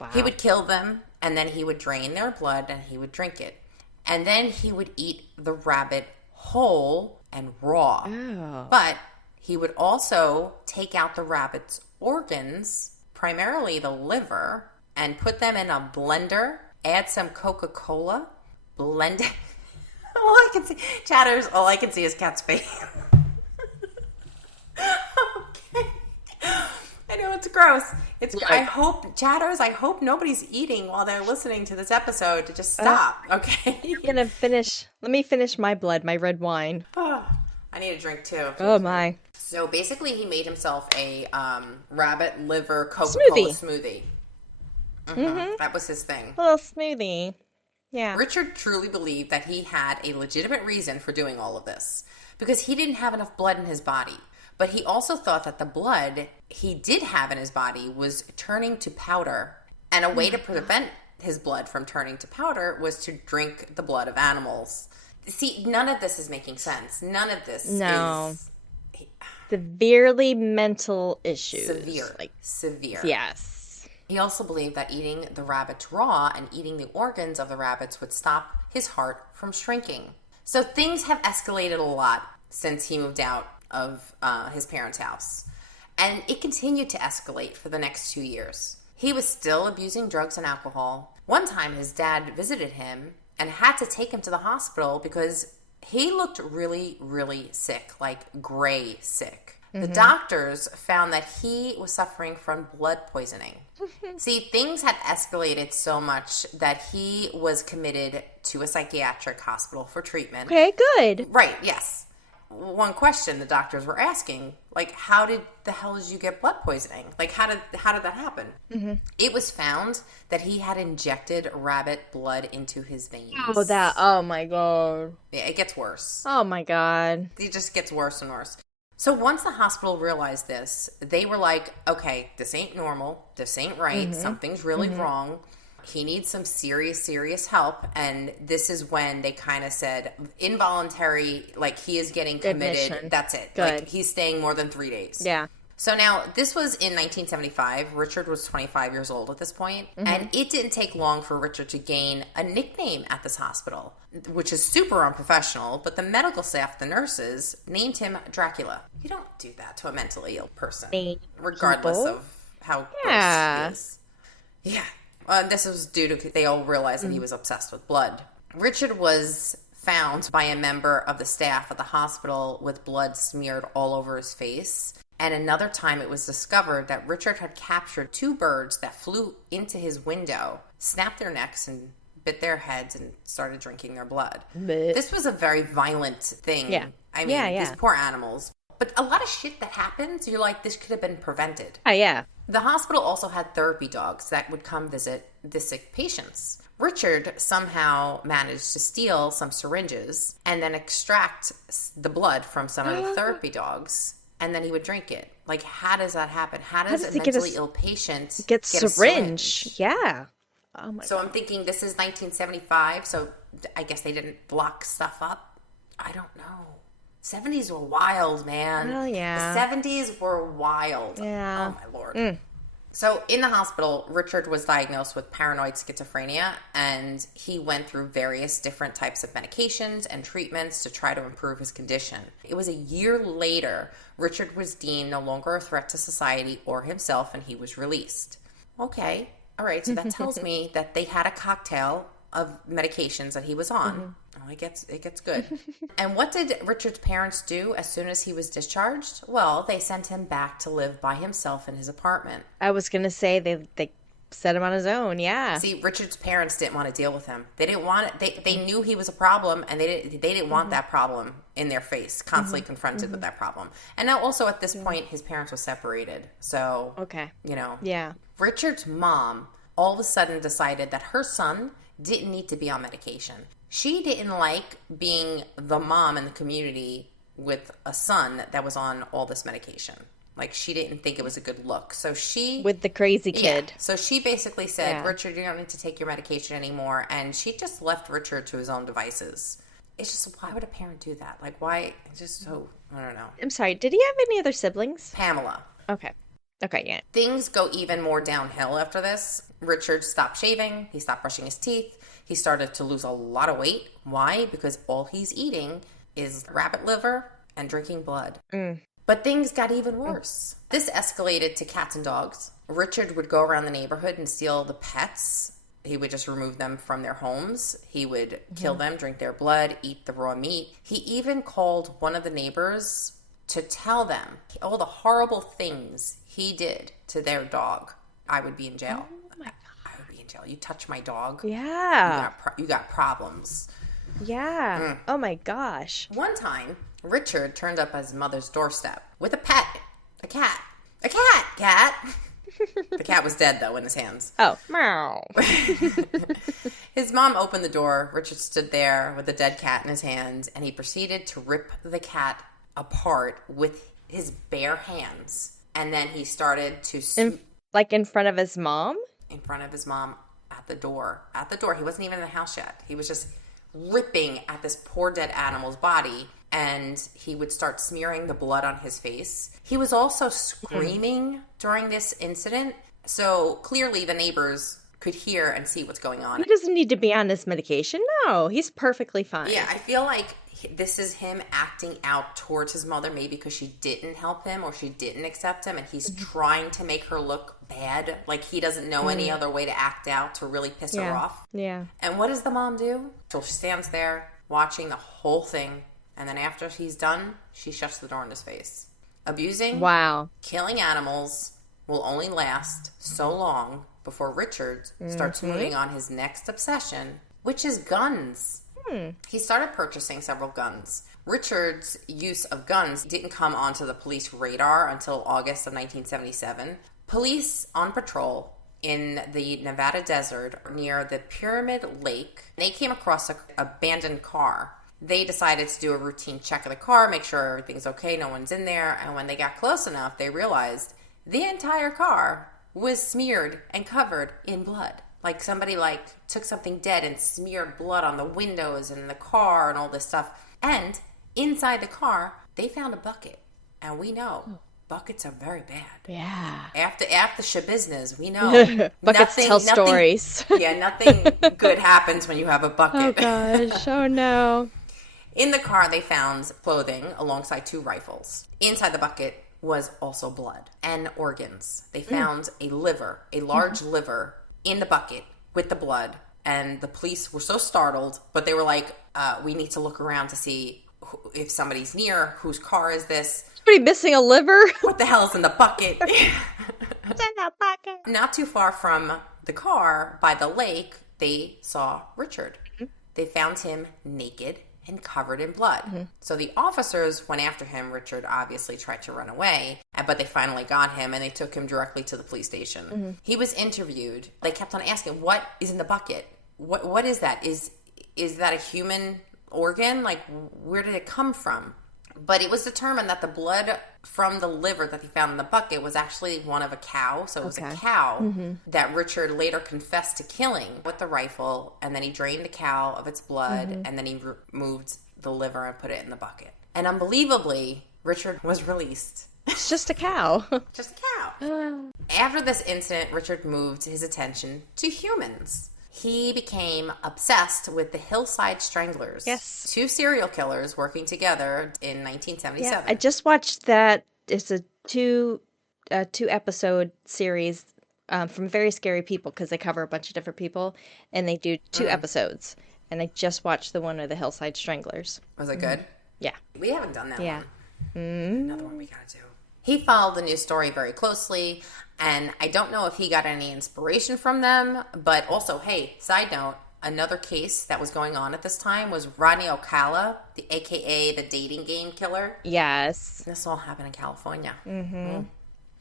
wow. He would kill them, and then he would drain their blood, and he would drink it. And then he would eat the rabbit whole and raw. Oh. But he would also take out the rabbit's organs, primarily the liver, and put them in a blender, add some Coca-Cola, blend it. All I can see is Kat's face. Okay. I know it's gross. I hope nobody's eating while they're listening to this episode to just stop. Okay. Let me finish my blood, my red wine. I need a drink too. Oh my. So basically he made himself a rabbit liver Coca-Cola smoothie. That was his thing. A little smoothie. Yeah. Richard truly believed that he had a legitimate reason for doing all of this because he didn't have enough blood in his body. But he also thought that the blood he did have in his body was turning to powder. And a way to prevent his blood from turning to powder was to drink the blood of animals. See, none of this is making sense. None of this is... Severely mental issues. Severe. Yes. He also believed that eating the rabbits raw and eating the organs of the rabbits would stop his heart from shrinking. So things have escalated a lot since he moved out of his parents' house. And it continued to escalate for the next 2 years. He was still abusing drugs and alcohol. One time his dad visited him and had to take him to the hospital because he looked really, really sick, like gray sick. The doctors found that he was suffering from blood poisoning. See, things had escalated so much that he was committed to a psychiatric hospital for treatment. Okay, good. Right, yes. One question the doctors were asking, how did you get blood poisoning? How did that happen? It was found that he had injected rabbit blood into his veins. Oh my God. Yeah, it gets worse. Oh my God. It just gets worse and worse. So once the hospital realized this, they were like, okay, this ain't normal. This ain't right. Something's really wrong. He needs some serious help. And this is when they kind of said involuntary, he is getting committed. Admission. That's it. Good. He's staying more than 3 days. Yeah. So now, this was in 1975. Richard was 25 years old at this point, and it didn't take long for Richard to gain a nickname at this hospital, which is super unprofessional, but the medical staff, the nurses, named him Dracula. You don't do that to a mentally ill person, regardless of how gross he is. Yeah. This was due to, they all realized that he was obsessed with blood. Richard was found by a member of the staff at the hospital with blood smeared all over his face. And another time it was discovered that Richard had captured 2 birds that flew into his window, snapped their necks and bit their heads and started drinking their blood. This was a very violent thing. Yeah. I mean, these poor animals. But a lot of shit that happens, you're like, this could have been prevented. Oh, yeah. The hospital also had therapy dogs that would come visit the sick patients. Richard somehow managed to steal some syringes and then extract the blood from some of the therapy dogs. And then he would drink it. Like, how does that happen? How does a mentally ill patient get a syringe? Yeah. Oh, my So God. I'm thinking this is 1975, so I guess they didn't lock stuff up. I don't know. 70s were wild, man. Well, yeah. The 70s were wild. Yeah. Oh, my Lord. So in the hospital, Richard was diagnosed with paranoid schizophrenia, and he went through various different types of medications and treatments to try to improve his condition. It was a year later, Richard was deemed no longer a threat to society or himself, and he was released. Okay, all right, so that tells me that they had a cocktail of medications that he was on. Oh, it gets good. And what did Richard's parents do as soon as he was discharged? Well, they sent him back to live by himself in his apartment. I was going to say they set him on his own, yeah. See, Richard's parents didn't want to deal with him. They didn't want it. They knew he was a problem, and they didn't want that problem in their face, constantly confronted with that problem. And now also at this point, his parents were separated. So, Yeah. Richard's mom all of a sudden decided that her son didn't need to be on medication. She didn't like being the mom in the community with a son that was on all this medication. Like, she didn't think it was a good look. So she... With the crazy kid. Yeah. So she basically said, Richard, you don't need to take your medication anymore. And she just left Richard to his own devices. It's just, why would a parent do that? Like, why? It's just so... I don't know. I'm sorry, did he have any other siblings? Pamela. Okay, yeah. Things go even more downhill after this. Richard stopped shaving. He stopped brushing his teeth. He started to lose a lot of weight. Why? Because all he's eating is rabbit liver and drinking blood. But things got even worse. This escalated to cats and dogs. Richard would go around the neighborhood and steal the pets. He would just remove them from their homes. He would kill them, drink their blood, eat the raw meat. He even called one of the neighbors to tell them all the horrible things he did to their dog. I would be in jail. Oh my God. I would be in jail. You touch my dog. Yeah. You got problems. Yeah. Oh my gosh. One time, Richard turned up at his mother's doorstep with a pet. A cat. A cat! The cat was dead, though, in his hands. Oh. Meow. His mom opened the door. Richard stood there with the dead cat in his hands, and he proceeded to rip the cat apart with his bare hands. And then he started to... in front of his mom? In front of his mom at the door. At the door. He wasn't even in the house yet. He was just ripping at this poor dead animal's body, and he would start smearing the blood on his face. He was also screaming during this incident, so clearly the neighbors could hear and see what's going on. He doesn't need to be on this medication. No, he's perfectly fine. Yeah, I feel like this is him acting out towards his mother, maybe because she didn't help him or she didn't accept him, and he's trying to make her look bad. Like, he doesn't know any other way to act out to really piss her off. Yeah. And what does the mom do? So she stands there watching the whole thing, and then after he's done, she shuts the door in his face. Abusing, killing animals will only last so long before Richard starts moving on his next obsession, which is guns. He started purchasing several guns. Richard's use of guns didn't come onto the police radar until August of 1977. Police on patrol in the Nevada desert near the Pyramid Lake, they came across an abandoned car. They decided to do a routine check of the car, make sure everything's okay, no one's in there. And when they got close enough, they realized the entire car was smeared and covered in blood. Like, somebody took something dead and smeared blood on the windows and the car and all this stuff. And inside the car, they found a bucket. And we know buckets are very bad. Yeah. After shabusiness, we know. Buckets tell stories. Yeah, nothing good happens when you have a bucket. Oh, gosh. Oh, no. In the car, they found clothing alongside 2 rifles. Inside the bucket was also blood and organs. They found a liver, a large liver, in the bucket with the blood. And the police were so startled, but they were like, we need to look around to see if somebody's near. Whose car is this? Somebody missing a liver? What the hell is in the bucket? What's in that bucket? Not too far from the car, by the lake, they saw Richard. They found him naked and covered in blood. So the officers went after him. Richard obviously tried to run away, but they finally got him, and they took him directly to the police station. He was interviewed. They kept on asking, what is in the bucket? What is that? Is that a human organ? Like, where did it come from? But it was determined that the blood from the liver that they found in the bucket was actually one of a cow. So it was a cow that Richard later confessed to killing with the rifle. And then he drained the cow of its blood. And then he removed the liver and put it in the bucket. And unbelievably, Richard was released. It's just a cow. Just a cow. After this incident, Richard moved his attention to humans. He became obsessed with the Hillside Stranglers. Yes. 2 serial killers working together in 1977. Yeah, I just watched that. It's a two episode series from Very Scary People, because they cover a bunch of different people, and they do 2 episodes. And I just watched the one of the Hillside Stranglers. Was it good? Yeah. We haven't done that one. Mm. Another one we gotta do. He followed the news story very closely, and I don't know if he got any inspiration from them, but also, hey, side note, another case that was going on at this time was Rodney Ocala, aka the dating game killer. Yes. This all happened in California.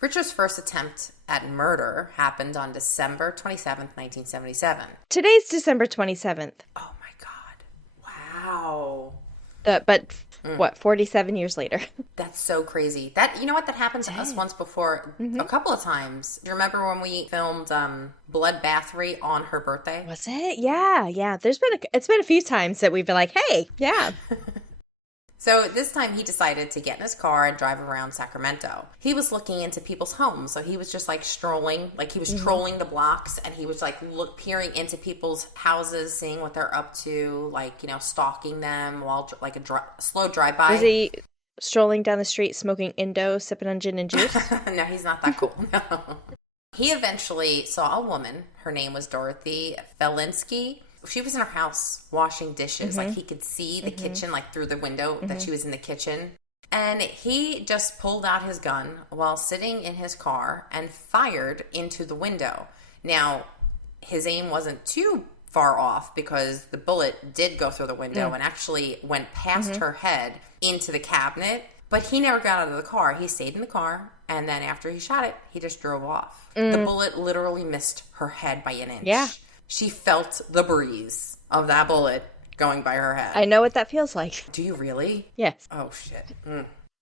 Richard's first attempt at murder happened on December 27th, 1977. Today's December 27th. Oh my God. Wow. But what, 47 years later? That's so crazy. That, you know what, that happened to us once before, a couple of times. Do you remember when we filmed Bloodbathery on her birthday? Was it? Yeah. It's been a few times that we've been like, hey, yeah. So this time he decided to get in his car and drive around Sacramento. He was looking into people's homes. So he was just like strolling, like he was trolling the blocks, and he was like peering into people's houses, seeing what they're up to, like, you know, stalking them while like a slow drive-by. Was he strolling down the street smoking Indo, sipping on gin and juice? No, he's not that cool. No. He eventually saw a woman. Her name was Dorothy Felinski. She was in her house washing dishes. Like, he could see the kitchen, like, through the window that she was in the kitchen. And he just pulled out his gun while sitting in his car and fired into the window. Now, his aim wasn't too far off, because the bullet did go through the window and actually went past her head into the cabinet. But he never got out of the car. He stayed in the car, and then after he shot it, he just drove off. The bullet literally missed her head by an inch. Yeah. She felt the breeze of that bullet going by her head. I know what that feels like. Do you really? Yes. Oh, shit.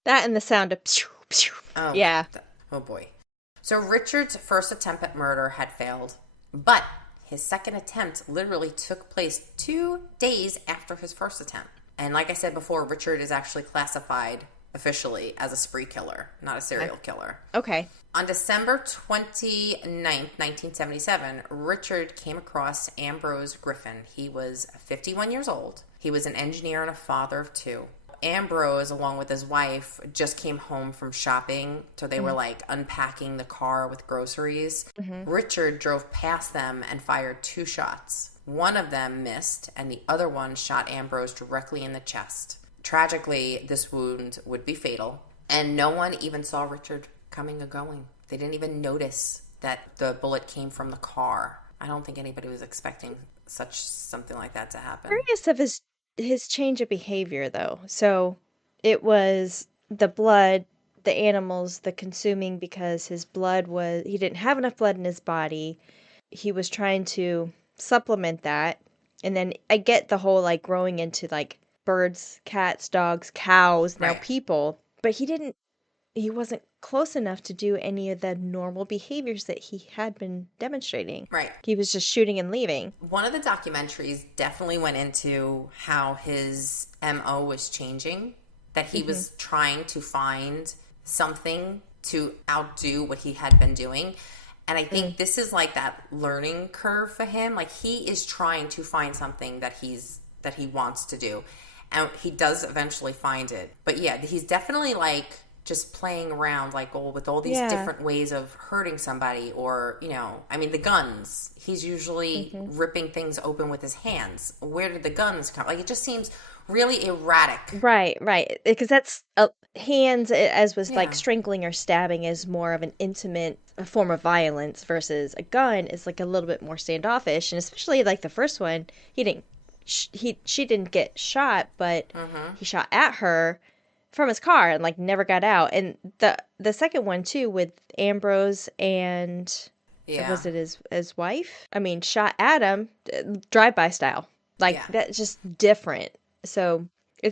That and the sound of pew, pew. Oh, yeah. Oh, boy. So Richard's first attempt at murder had failed, but his second attempt literally took place 2 days after his first attempt. And like I said before, Richard is actually classified officially as a spree killer, not a serial killer. Okay. On December 29th, 1977, Richard came across Ambrose Griffin. He was 51 years old. He was an engineer and a father of 2. Ambrose, along with his wife, just came home from shopping, so they were like unpacking the car with groceries. Richard drove past them and fired 2 shots. One of them missed, and the other one shot Ambrose directly in the chest. Tragically, this wound would be fatal, and no one even saw Richard coming or going. They didn't even notice that the bullet came from the car. I don't think anybody was expecting something like that to happen. Curious of his change of behavior, though. So it was the blood, the animals, the consuming, because he didn't have enough blood in his body. He was trying to supplement that, and then I get the whole like growing into like birds, cats, dogs, cows, now people, but he wasn't close enough to do any of the normal behaviors that he had been demonstrating. Right. He was just shooting and leaving. One of the documentaries definitely went into how his MO was changing, that he was trying to find something to outdo what he had been doing. And I think this is like that learning curve for him. Like, he is trying to find something that he wants to do. And he does eventually find it. But yeah, he's definitely like just playing around, like, with all these different ways of hurting somebody, or, I mean, the guns. He's usually ripping things open with his hands. Where did the guns come? Like, it just seems really erratic. Right. Because that's hands, as was like strangling or stabbing, is more of an intimate form of violence, versus a gun is like a little bit more standoffish. And especially like the first one, she didn't get shot, but he shot at her from his car and like never got out. And the second one too, with Ambrose and was it his wife? I mean, shot at him, drive-by style. Like that's just different. So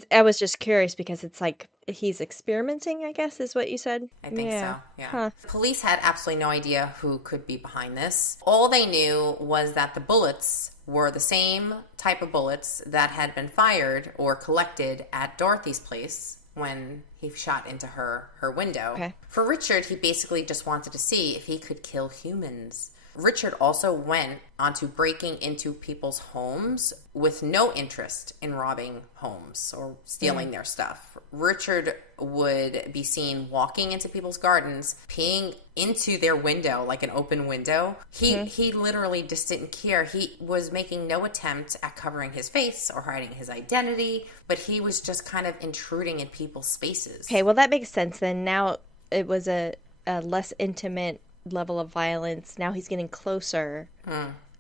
I was just curious because it's like he's experimenting, I guess is what you said. I think so. Yeah. Huh. Police had absolutely no idea who could be behind this. All they knew was that the bullets were the same type of bullets that had been fired or collected at Dorothy's place when he shot into her window. Okay. For Richard, he basically just wanted to see if he could kill humans. Richard also went onto breaking into people's homes with no interest in robbing homes or stealing their stuff. Richard would be seen walking into people's gardens, peeing into their window, like an open window. He literally just didn't care. He was making no attempt at covering his face or hiding his identity, but he was just kind of intruding in people's spaces. Okay, well, that makes sense then. Now it was a less intimate level of violence. Now he's getting closer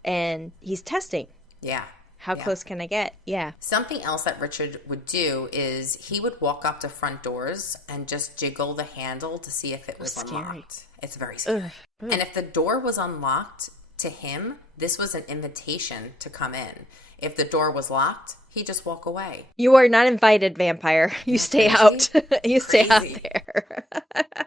and he's testing. Yeah. How close can I get? Yeah. Something else that Richard would do is he would walk up to front doors and just jiggle the handle to see if it was unlocked. It's very scary. Ugh. And if the door was unlocked, to him, this was an invitation to come in. If the door was locked, he'd just walk away. You are not invited, vampire. You stay out. You stay out there.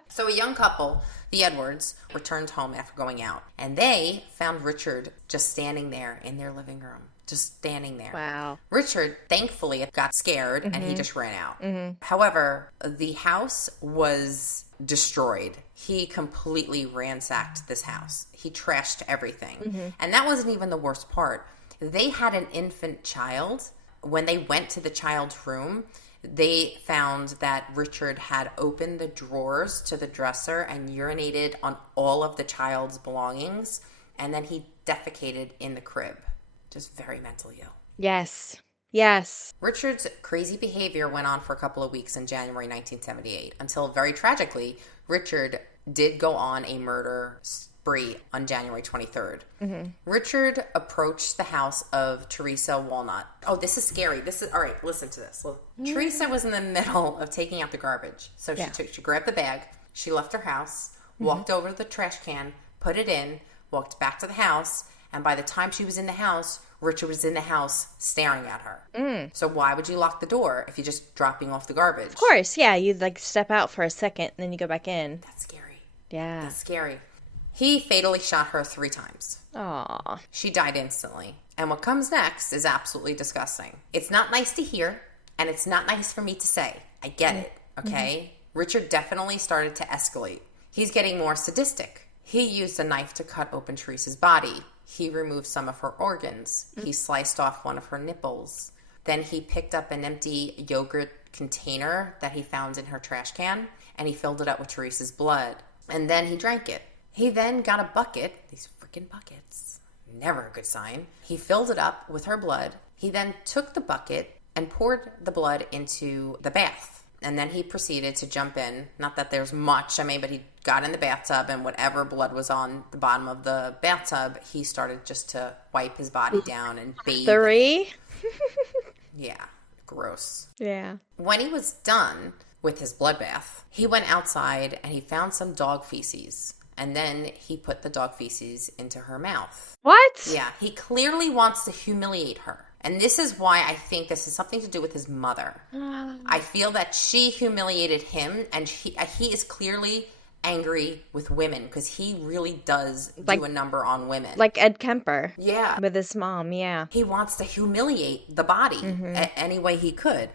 So a young couple, the Edwards, returned home after going out. And they found Richard just standing there in their living room. Just standing there. Wow. Richard, thankfully, got scared and he just ran out. However, the house was destroyed. He completely ransacked this house. He trashed everything. And that wasn't even the worst part. They had an infant child. When they went to the child's room, they found that Richard had opened the drawers to the dresser and urinated on all of the child's belongings. And then he defecated in the crib. Just very mentally ill. Yes. Yes. Richard's crazy behavior went on for a couple of weeks in January 1978 until, very tragically, Richard did go on a murder spree on January 23rd. Richard approached the house of Teresa Walnut. Oh, this is scary. All right, listen to this. Teresa was in the middle of taking out the garbage. So she grabbed the bag, she left her house, walked over to the trash can, put it in, walked back to the house, and by the time she was in the house, Richard was in the house staring at her. So why would you lock the door if you're just dropping off the garbage? Of course, yeah. You'd like step out for a second, and then you go back in. That's scary. Yeah. That's scary. He fatally shot her 3 times. Aww. She died instantly. And what comes next is absolutely disgusting. It's not nice to hear, and it's not nice for me to say. I get it, okay? Richard definitely started to escalate. He's getting more sadistic. He used a knife to cut open Teresa's body. He removed some of her organs. He sliced off one of her nipples. Then he picked up an empty yogurt container that he found in her trash can, and he filled it up with Teresa's blood. And then he drank it. He then got a bucket, these freaking buckets, never a good sign. He filled it up with her blood. He then took the bucket and poured the blood into the bath. And then he proceeded to jump in. Not that there's much, but he got in the bathtub, and whatever blood was on the bottom of the bathtub, he started just to wipe his body down and bathe. 3? Yeah, gross. Yeah. When he was done with his bloodbath, he went outside and he found some dog feces. And then he put the dog feces into her mouth. What? Yeah, he clearly wants to humiliate her. And this is why I think this is something to do with his mother. I feel that she humiliated him, and he is clearly angry with women because he really does do a number on women. Like Ed Kemper. Yeah. With his mom, yeah. He wants to humiliate the body any way he could.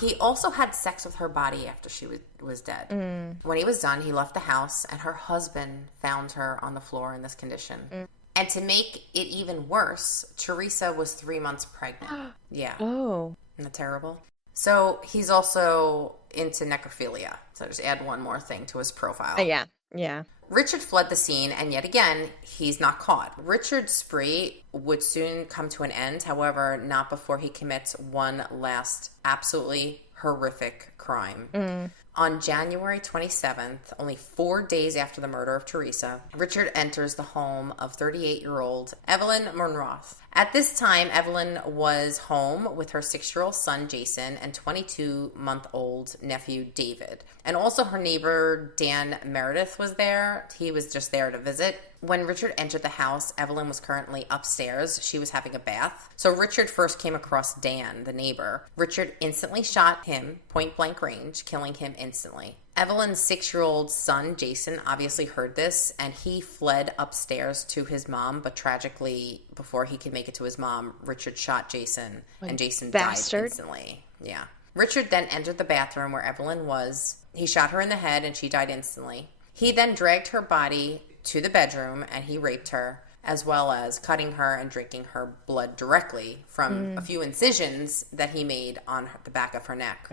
He also had sex with her body after she was dead. When he was done, he left the house, and her husband found her on the floor in this condition. And to make it even worse, Teresa was 3 months pregnant. Yeah. Oh. Isn't that terrible? So he's also into necrophilia. So just add one more thing to his profile. Yeah. Yeah. Richard fled the scene, and yet again, he's not caught. Richard's spree would soon come to an end, however, not before he commits one last absolutely horrific crime. On January 27th, only 4 days after the murder of Teresa, Richard enters the home of 38-year-old Evelyn Monroth. At this time, Evelyn was home with her 6-year-old son, Jason, and 22-month-old nephew, David. And also her neighbor, Dan Meredith, was there. He was just there to visit. When Richard entered the house, Evelyn was currently upstairs. She was having a bath. So Richard first came across Dan, the neighbor. Richard instantly shot him, point-blank range, killing him instantly. Evelyn's 6-year-old son, Jason, obviously heard this, and he fled upstairs to his mom, but tragically, before he could make it to his mom, Richard shot Jason, and Jason died instantly. Yeah. Richard then entered the bathroom where Evelyn was. He shot her in the head, and she died instantly. He then dragged her body to the bedroom, and he raped her, as well as cutting her and drinking her blood directly from a few incisions that he made on the back of her neck.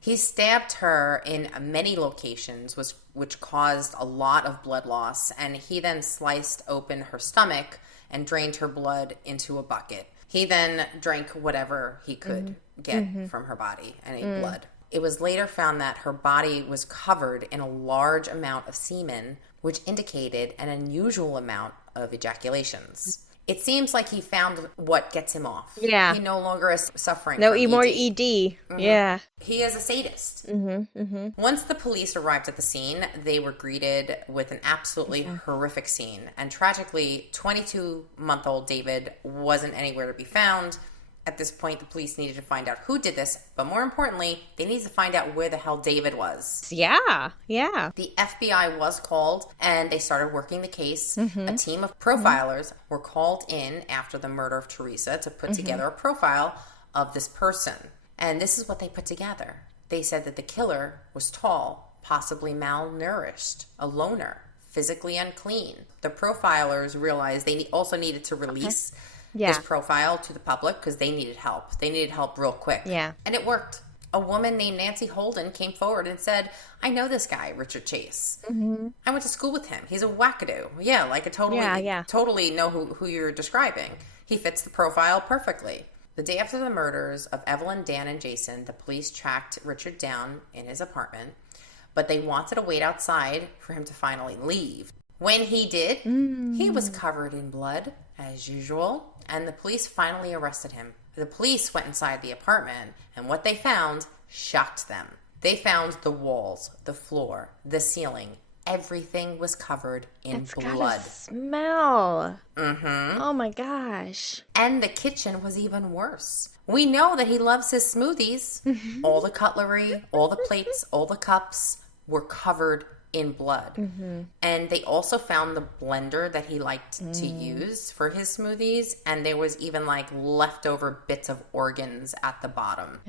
He stabbed her in many locations, which caused a lot of blood loss, and he then sliced open her stomach and drained her blood into a bucket. He then drank whatever he could get from her body and ate blood. It was later found that her body was covered in a large amount of semen, which indicated an unusual amount of ejaculations. It seems like he found what gets him off. Yeah. He no longer is suffering No from more ED. ED. Yeah. He is a sadist. Once the police arrived at the scene, they were greeted with an absolutely horrific scene. And tragically, 22-month-old David wasn't anywhere to be found. At this point, the police needed to find out who did this, but more importantly, they needed to find out where the hell David was. Yeah, yeah. The FBI was called, and they started working the case. A team of profilers were called in after the murder of Teresa to put together a profile of this person. And this is what they put together. They said that the killer was tall, possibly malnourished, a loner, physically unclean. The profilers realized they also needed to release his profile to the public because they needed help. They needed help real quick. Yeah. And it worked. A woman named Nancy Holden came forward and said, I know this guy, Richard Chase. I went to school with him. He's a wackadoo. Yeah, like I totally know who you're describing. He fits the profile perfectly. The day after the murders of Evelyn, Dan, and Jason, the police tracked Richard down in his apartment, but they wanted to wait outside for him to finally leave. When he did, he was covered in blood, as usual, and the police finally arrested him. The police went inside the apartment, and what they found shocked them. They found the walls, the floor, the ceiling. Everything was covered in blood. Gotta smell. Oh my gosh. And the kitchen was even worse. We know that he loves his smoothies. All the cutlery, all the plates, all the cups were covered in blood. And they also found the blender that he liked to use for his smoothies, and there was even like leftover bits of organs at the bottom.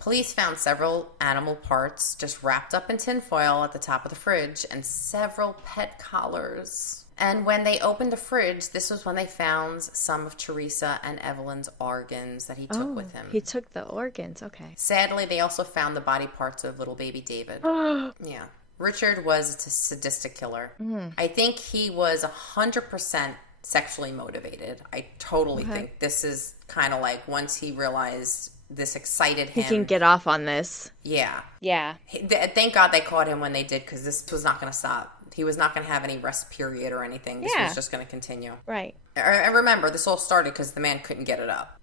Police found several animal parts just wrapped up in tin foil at the top of the fridge and several pet collars. And when they opened the fridge, this was when they found some of Teresa and Evelyn's organs that he took with him. He took the organs, okay. Sadly, they also found the body parts of little baby David. Yeah. Richard was a sadistic killer. I think he was 100% sexually motivated. I totally think this is kind of like once he realized this excited him. He can get off on this. Yeah. Yeah. Thank God they caught him when they did, because this was not going to stop. He was not going to have any rest period or anything. This was just going to continue. Right. And remember, this all started because the man couldn't get it up.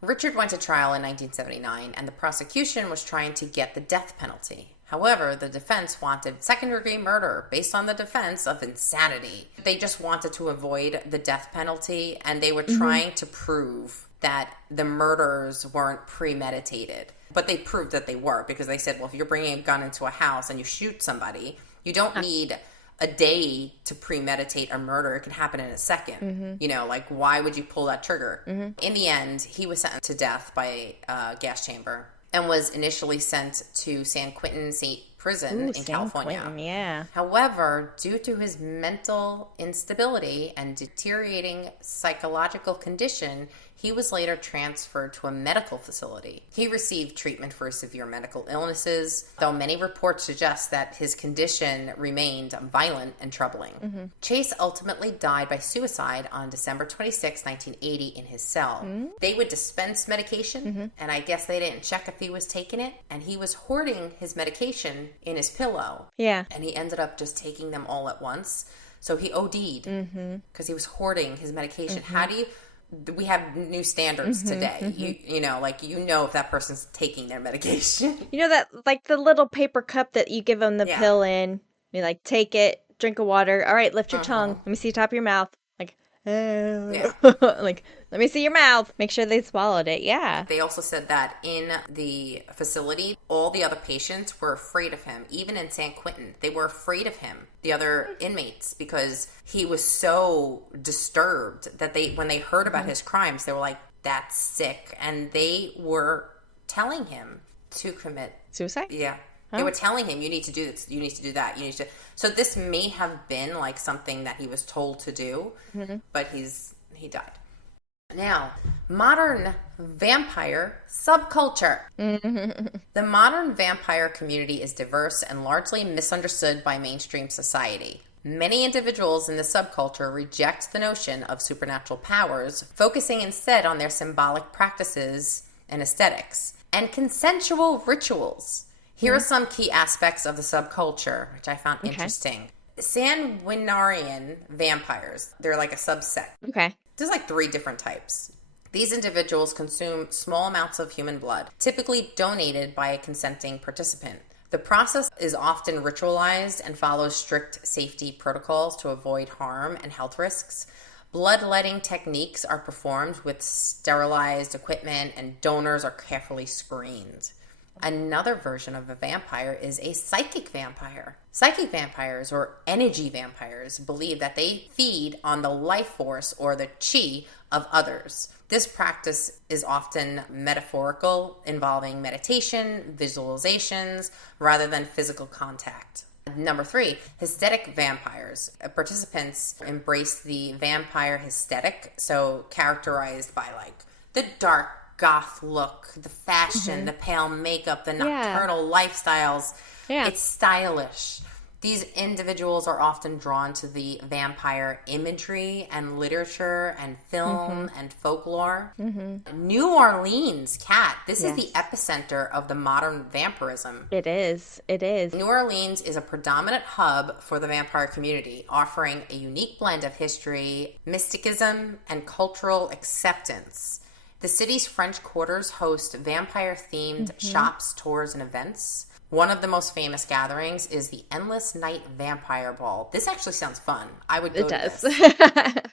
Richard went to trial in 1979, and the prosecution was trying to get the death penalty. However, the defense wanted second-degree murder based on the defense of insanity. They just wanted to avoid the death penalty, and they were trying to prove that the murders weren't premeditated. But they proved that they were, because they said, well, if you're bringing a gun into a house and you shoot somebody, you don't need a day to premeditate a murder. It can happen in a second. You know, like, why would you pull that trigger? In the end, he was sentenced to death by gas chamber. and was initially sent to San Quentin State Prison in California. Quentin, yeah. However, due to his mental instability and deteriorating psychological condition, he was later transferred to a medical facility. He received treatment for severe medical illnesses, though many reports suggest that his condition remained violent and troubling. Chase ultimately died by suicide on December 26, 1980 in his cell. They would dispense medication, and I guess they didn't check if he was taking it, and he was hoarding his medication in his pillow. Yeah. And he ended up just taking them all at once. So he OD'd because he was hoarding his medication. How do you... We have new standards today. You know, like, you know if that person's taking their medication. You know that, like, the little paper cup that you give them the pill in? You, like, take it, drink of water. All right, lift your tongue. Let me see the top of your mouth. Like, like, let me see your mouth. Make sure they swallowed it. Yeah. They also said that in the facility, all the other patients were afraid of him. Even in San Quentin, they were afraid of him, the other inmates, because he was so disturbed that when they heard about his crimes, they were like, that's sick. And they were telling him to commit suicide? Yeah. They were telling him, you need to do this, you need to do that, you need to... So this may have been like something that he was told to do, but he died. Now, modern vampire subculture. The modern vampire community is diverse and largely misunderstood by mainstream society. Many individuals in the subculture reject the notion of supernatural powers, focusing instead on their symbolic practices and aesthetics, and consensual rituals. Here are some key aspects of the subculture, which I found interesting. Sanguinarian vampires. They're like a subset. Okay. There's like 3 different types. These individuals consume small amounts of human blood, typically donated by a consenting participant. The process is often ritualized and follows strict safety protocols to avoid harm and health risks. Bloodletting techniques are performed with sterilized equipment, and donors are carefully screened. Another version of a vampire is a psychic vampire. Psychic vampires, or energy vampires, believe that they feed on the life force or the chi of others. This practice is often metaphorical, involving meditation, visualizations, rather than physical contact. Number 3, aesthetic vampires. Participants embrace the vampire aesthetic, so characterized by like the dark goth look, the fashion, the pale makeup, the nocturnal lifestyles. Yeah. It's stylish. These individuals are often drawn to the vampire imagery and literature and film and folklore. New Orleans, Kat, this is the epicenter of the modern vampirism. It is. It is. New Orleans is a predominant hub for the vampire community, offering a unique blend of history, mysticism, and cultural acceptance. The city's French quarters host vampire-themed shops, tours, and events. One of the most famous gatherings is the Endless Night Vampire Ball. This actually sounds fun. I would go to this.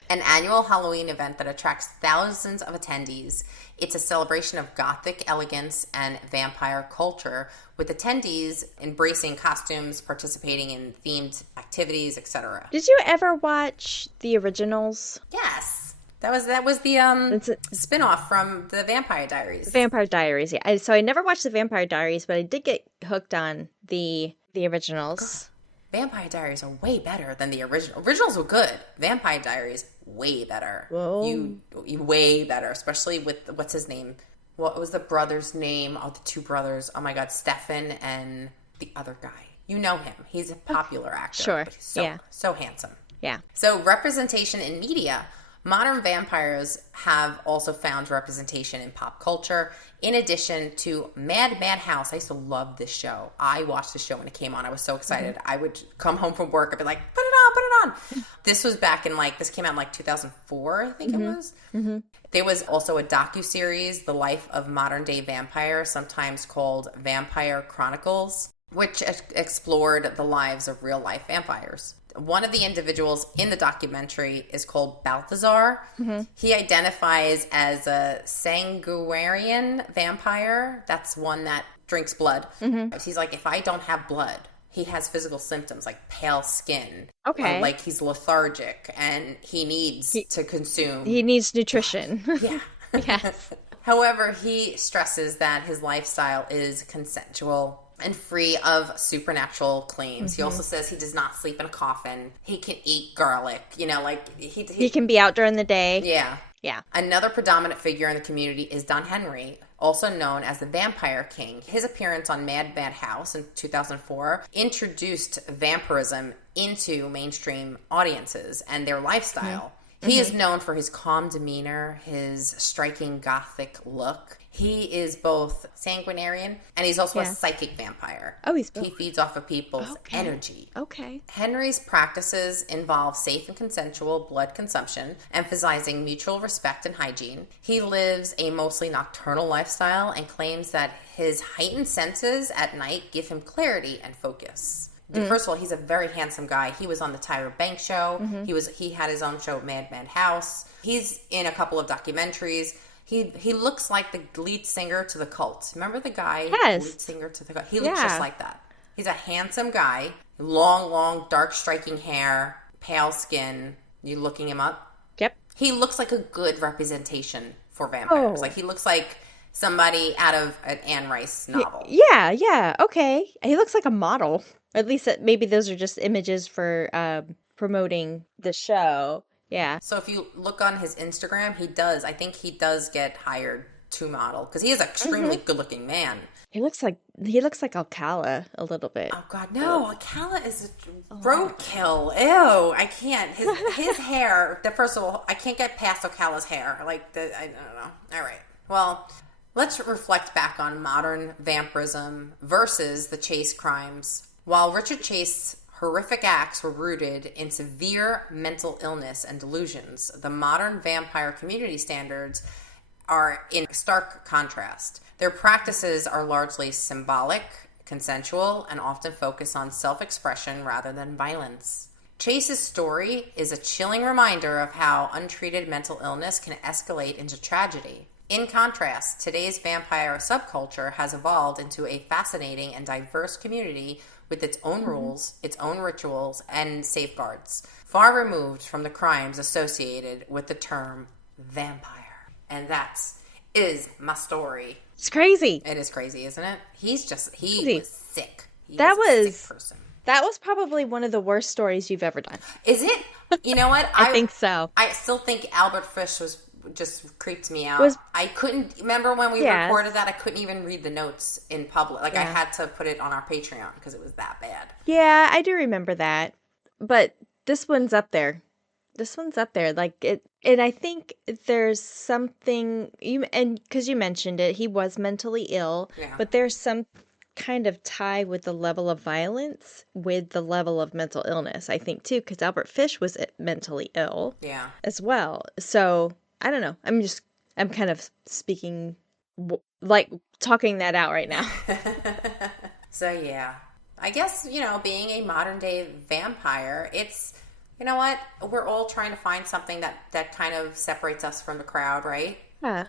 An annual Halloween event that attracts thousands of attendees. It's a celebration of gothic elegance and vampire culture, with attendees embracing costumes, participating in themed activities, etc. Did you ever watch the originals? Yes. That was the spin-off from the Vampire Diaries. Vampire Diaries, yeah. So I never watched the Vampire Diaries, but I did get hooked on the originals. God, Vampire Diaries are way better than the original. Originals were good. Vampire Diaries, way better. Whoa. You way better, especially with, what's his name? What was the brother's name? Oh, the 2 brothers. Oh my God, Stefan and the other guy. You know him. He's a popular actor. Sure, But he's so handsome. Yeah. So representation in media. Modern vampires have also found representation in pop culture. In addition to Mad House, I used to love this show. I watched the show when it came on. I was so excited. I would come home from work. I'd be like, put it on. This was back in this came out in 2004, I think it was. There was also a docuseries, The Life of Modern Day Vampire, sometimes called Vampire Chronicles, which explored the lives of real life vampires. One of the individuals in the documentary is called Balthazar. He identifies as a sanguinarian vampire. That's one that drinks blood. He's like, if I don't have blood, he has physical symptoms like pale skin. Okay. Like he's lethargic and he needs to consume. He needs nutrition. Yeah. Yes. However, he stresses that his lifestyle is consensual and free of supernatural claims. He also says he does not sleep in a coffin. He can eat garlic. You know, like He can be out during the day. Yeah. Yeah. Another predominant figure in the community is Don Henry, also known as the Vampire King. His appearance on Mad House in 2004 introduced vampirism into mainstream audiences and their lifestyle. He is known for his calm demeanor, his striking gothic look. He is both sanguinarian and he's also a psychic vampire. Oh, he's both. He feeds off of people's energy. Okay. Henry's practices involve safe and consensual blood consumption, emphasizing mutual respect and hygiene. He lives a mostly nocturnal lifestyle and claims that his heightened senses at night give him clarity and focus. First of all, he's a very handsome guy. He was on the Tyra Banks show. He had his own show, Mad House. He's in a couple of documentaries. He looks like the lead singer to the Cult. Remember the guy? Yes. Lead singer to the Cult. He looks just like that. He's a handsome guy. Long, dark, striking hair, pale skin. You looking him up? Yep. He looks like a good representation for vampires. Like, he looks like somebody out of an Anne Rice novel. Yeah. Okay. He looks like a model. At least maybe those are just images for promoting the show. Yeah. So if you look on his Instagram, I think he does get hired to model because he is an extremely good-looking man. He looks like Alcala a little bit. Oh God, no! Alcala is a roadkill. Ew, I can't. His hair. First of all, I can't get past Alcala's hair. I don't know. All right. Well, let's reflect back on modern vampirism versus the Chase crimes. While Richard Chase's horrific acts were rooted in severe mental illness and delusions, the modern vampire community standards are in stark contrast. Their practices are largely symbolic, consensual, and often focus on self-expression rather than violence. Chase's story is a chilling reminder of how untreated mental illness can escalate into tragedy. In contrast, today's vampire subculture has evolved into a fascinating and diverse community with its own rules, its own rituals, and safeguards, far removed from the crimes associated with the term vampire. And that is my story. It's crazy. It is crazy, isn't it? He was sick. That was a sick person. That was probably one of the worst stories you've ever done. Is it? You know what? I think so. I still think Albert Fish just creeped me out. I couldn't remember when we recorded that. I couldn't even read the notes in public. I had to put it on our Patreon because it was that bad. Yeah, I do remember that. But this one's up there. Like it, and I think there's something because you mentioned it, he was mentally ill. Yeah. But there's some kind of tie with the level of violence with the level of mental illness. I think too, because Albert Fish was mentally ill. Yeah. As well. So. I don't know. I'm kind of speaking, like talking that out right now. So yeah, I guess, being a modern day vampire, it's, you know what? We're all trying to find something that kind of separates us from the crowd, right? Yeah.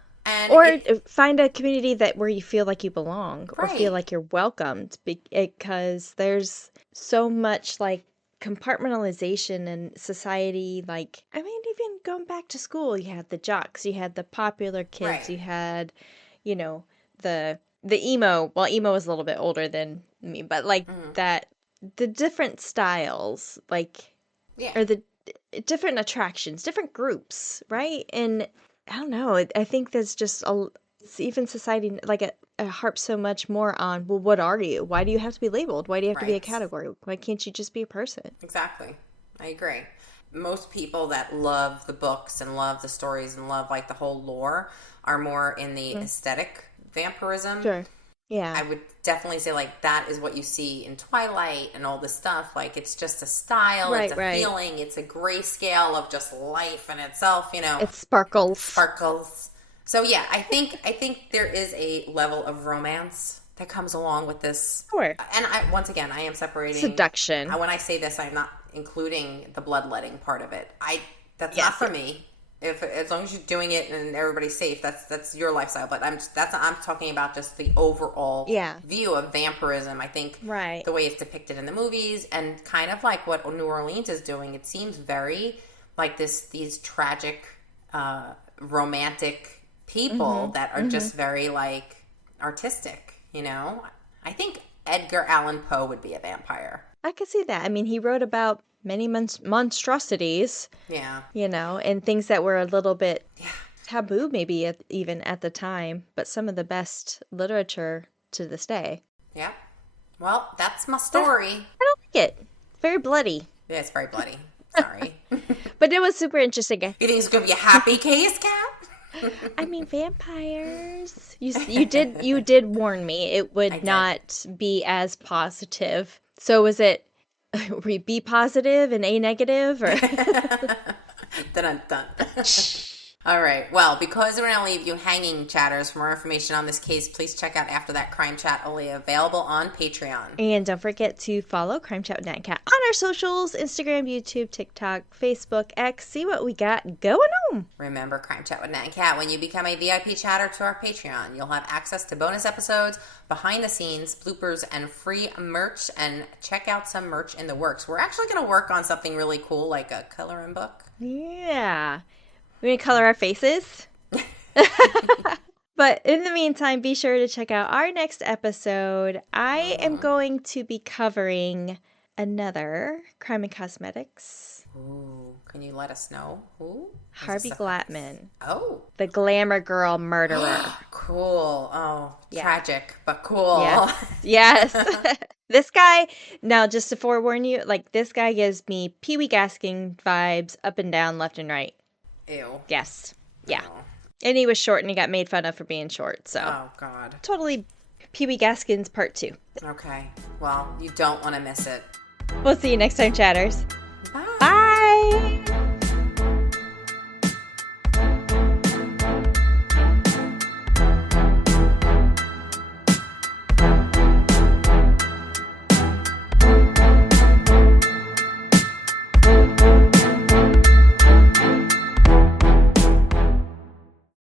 Or find a community where you feel like you belong or feel like you're welcomed because there's so much like compartmentalization in society. Like, I mean, even going back to school, you had the jocks, you had the popular kids, you had, the emo. Well, emo was a little bit older than me, but like the different styles, like, or the different attractions, different groups, right? And I don't know. I think there's just even society like it harps so much more on, well, what are you? Why do you have to be labeled? Why do you have to be a category? Why can't you just be a person? Exactly. I agree. Most people that love the books and love the stories and love like the whole lore are more in the aesthetic vampirism. Sure. Yeah. I would definitely say like that is what you see in Twilight and all this stuff. Like it's just a style, it's a feeling, it's a grayscale of just life in itself, It sparkles. So yeah, I think there is a level of romance that comes along with this. Sure. And once again, I am separating seduction. When I say this, I'm not including the bloodletting part of it. That's not for me. As long as you're doing it and everybody's safe, that's your lifestyle. But I'm talking about just the overall view of vampirism. I think the way it's depicted in the movies and kind of like what New Orleans is doing, it seems very like these tragic, romantic people that are just very, like, artistic, you know? I think Edgar Allan Poe would be a vampire. I could see that. I mean, he wrote about many monstrosities. Yeah. You know, and things that were a little bit taboo maybe even at the time, but some of the best literature to this day. Yeah. Well, that's my story. I don't like it. Very bloody. Yeah, it's very bloody. Sorry. But it was super interesting. You think it's going to be a happy case, Kat? I mean, vampires. You did warn me it would not be as positive. So was it B positive and A negative, or? Dun, dun, dun. All right. Well, because we're going to leave you hanging, chatters, for more information on this case, please check out After That Crime Chat, only available on Patreon. And don't forget to follow CrimeChat with Nat and Kat on our socials, Instagram, YouTube, TikTok, Facebook, X. See what we got going on. Remember, Crime Chat with Nat and Kat, when you become a VIP chatter to our Patreon, you'll have access to bonus episodes, behind the scenes, bloopers, and free merch. And check out some merch in the works. We're actually going to work on something really cool, like a coloring book. Yeah. We're going to color our faces. But in the meantime, be sure to check out our next episode. I am going to be covering another Crime and Cosmetics. Ooh, can you let us know who? Harvey Glatman. Oh. The glamour girl murderer. Cool. Oh, tragic, but cool. Yes. This guy, now just to forewarn you, like, this guy gives me Pee-wee Gaskin vibes up and down, left and right. Ew. Yes. Yeah. Oh. And he was short and he got made fun of for being short, so. Oh, God. Totally Pee-wee Gaskins part 2. Okay. Well, you don't want to miss it. We'll see you next time, chatters.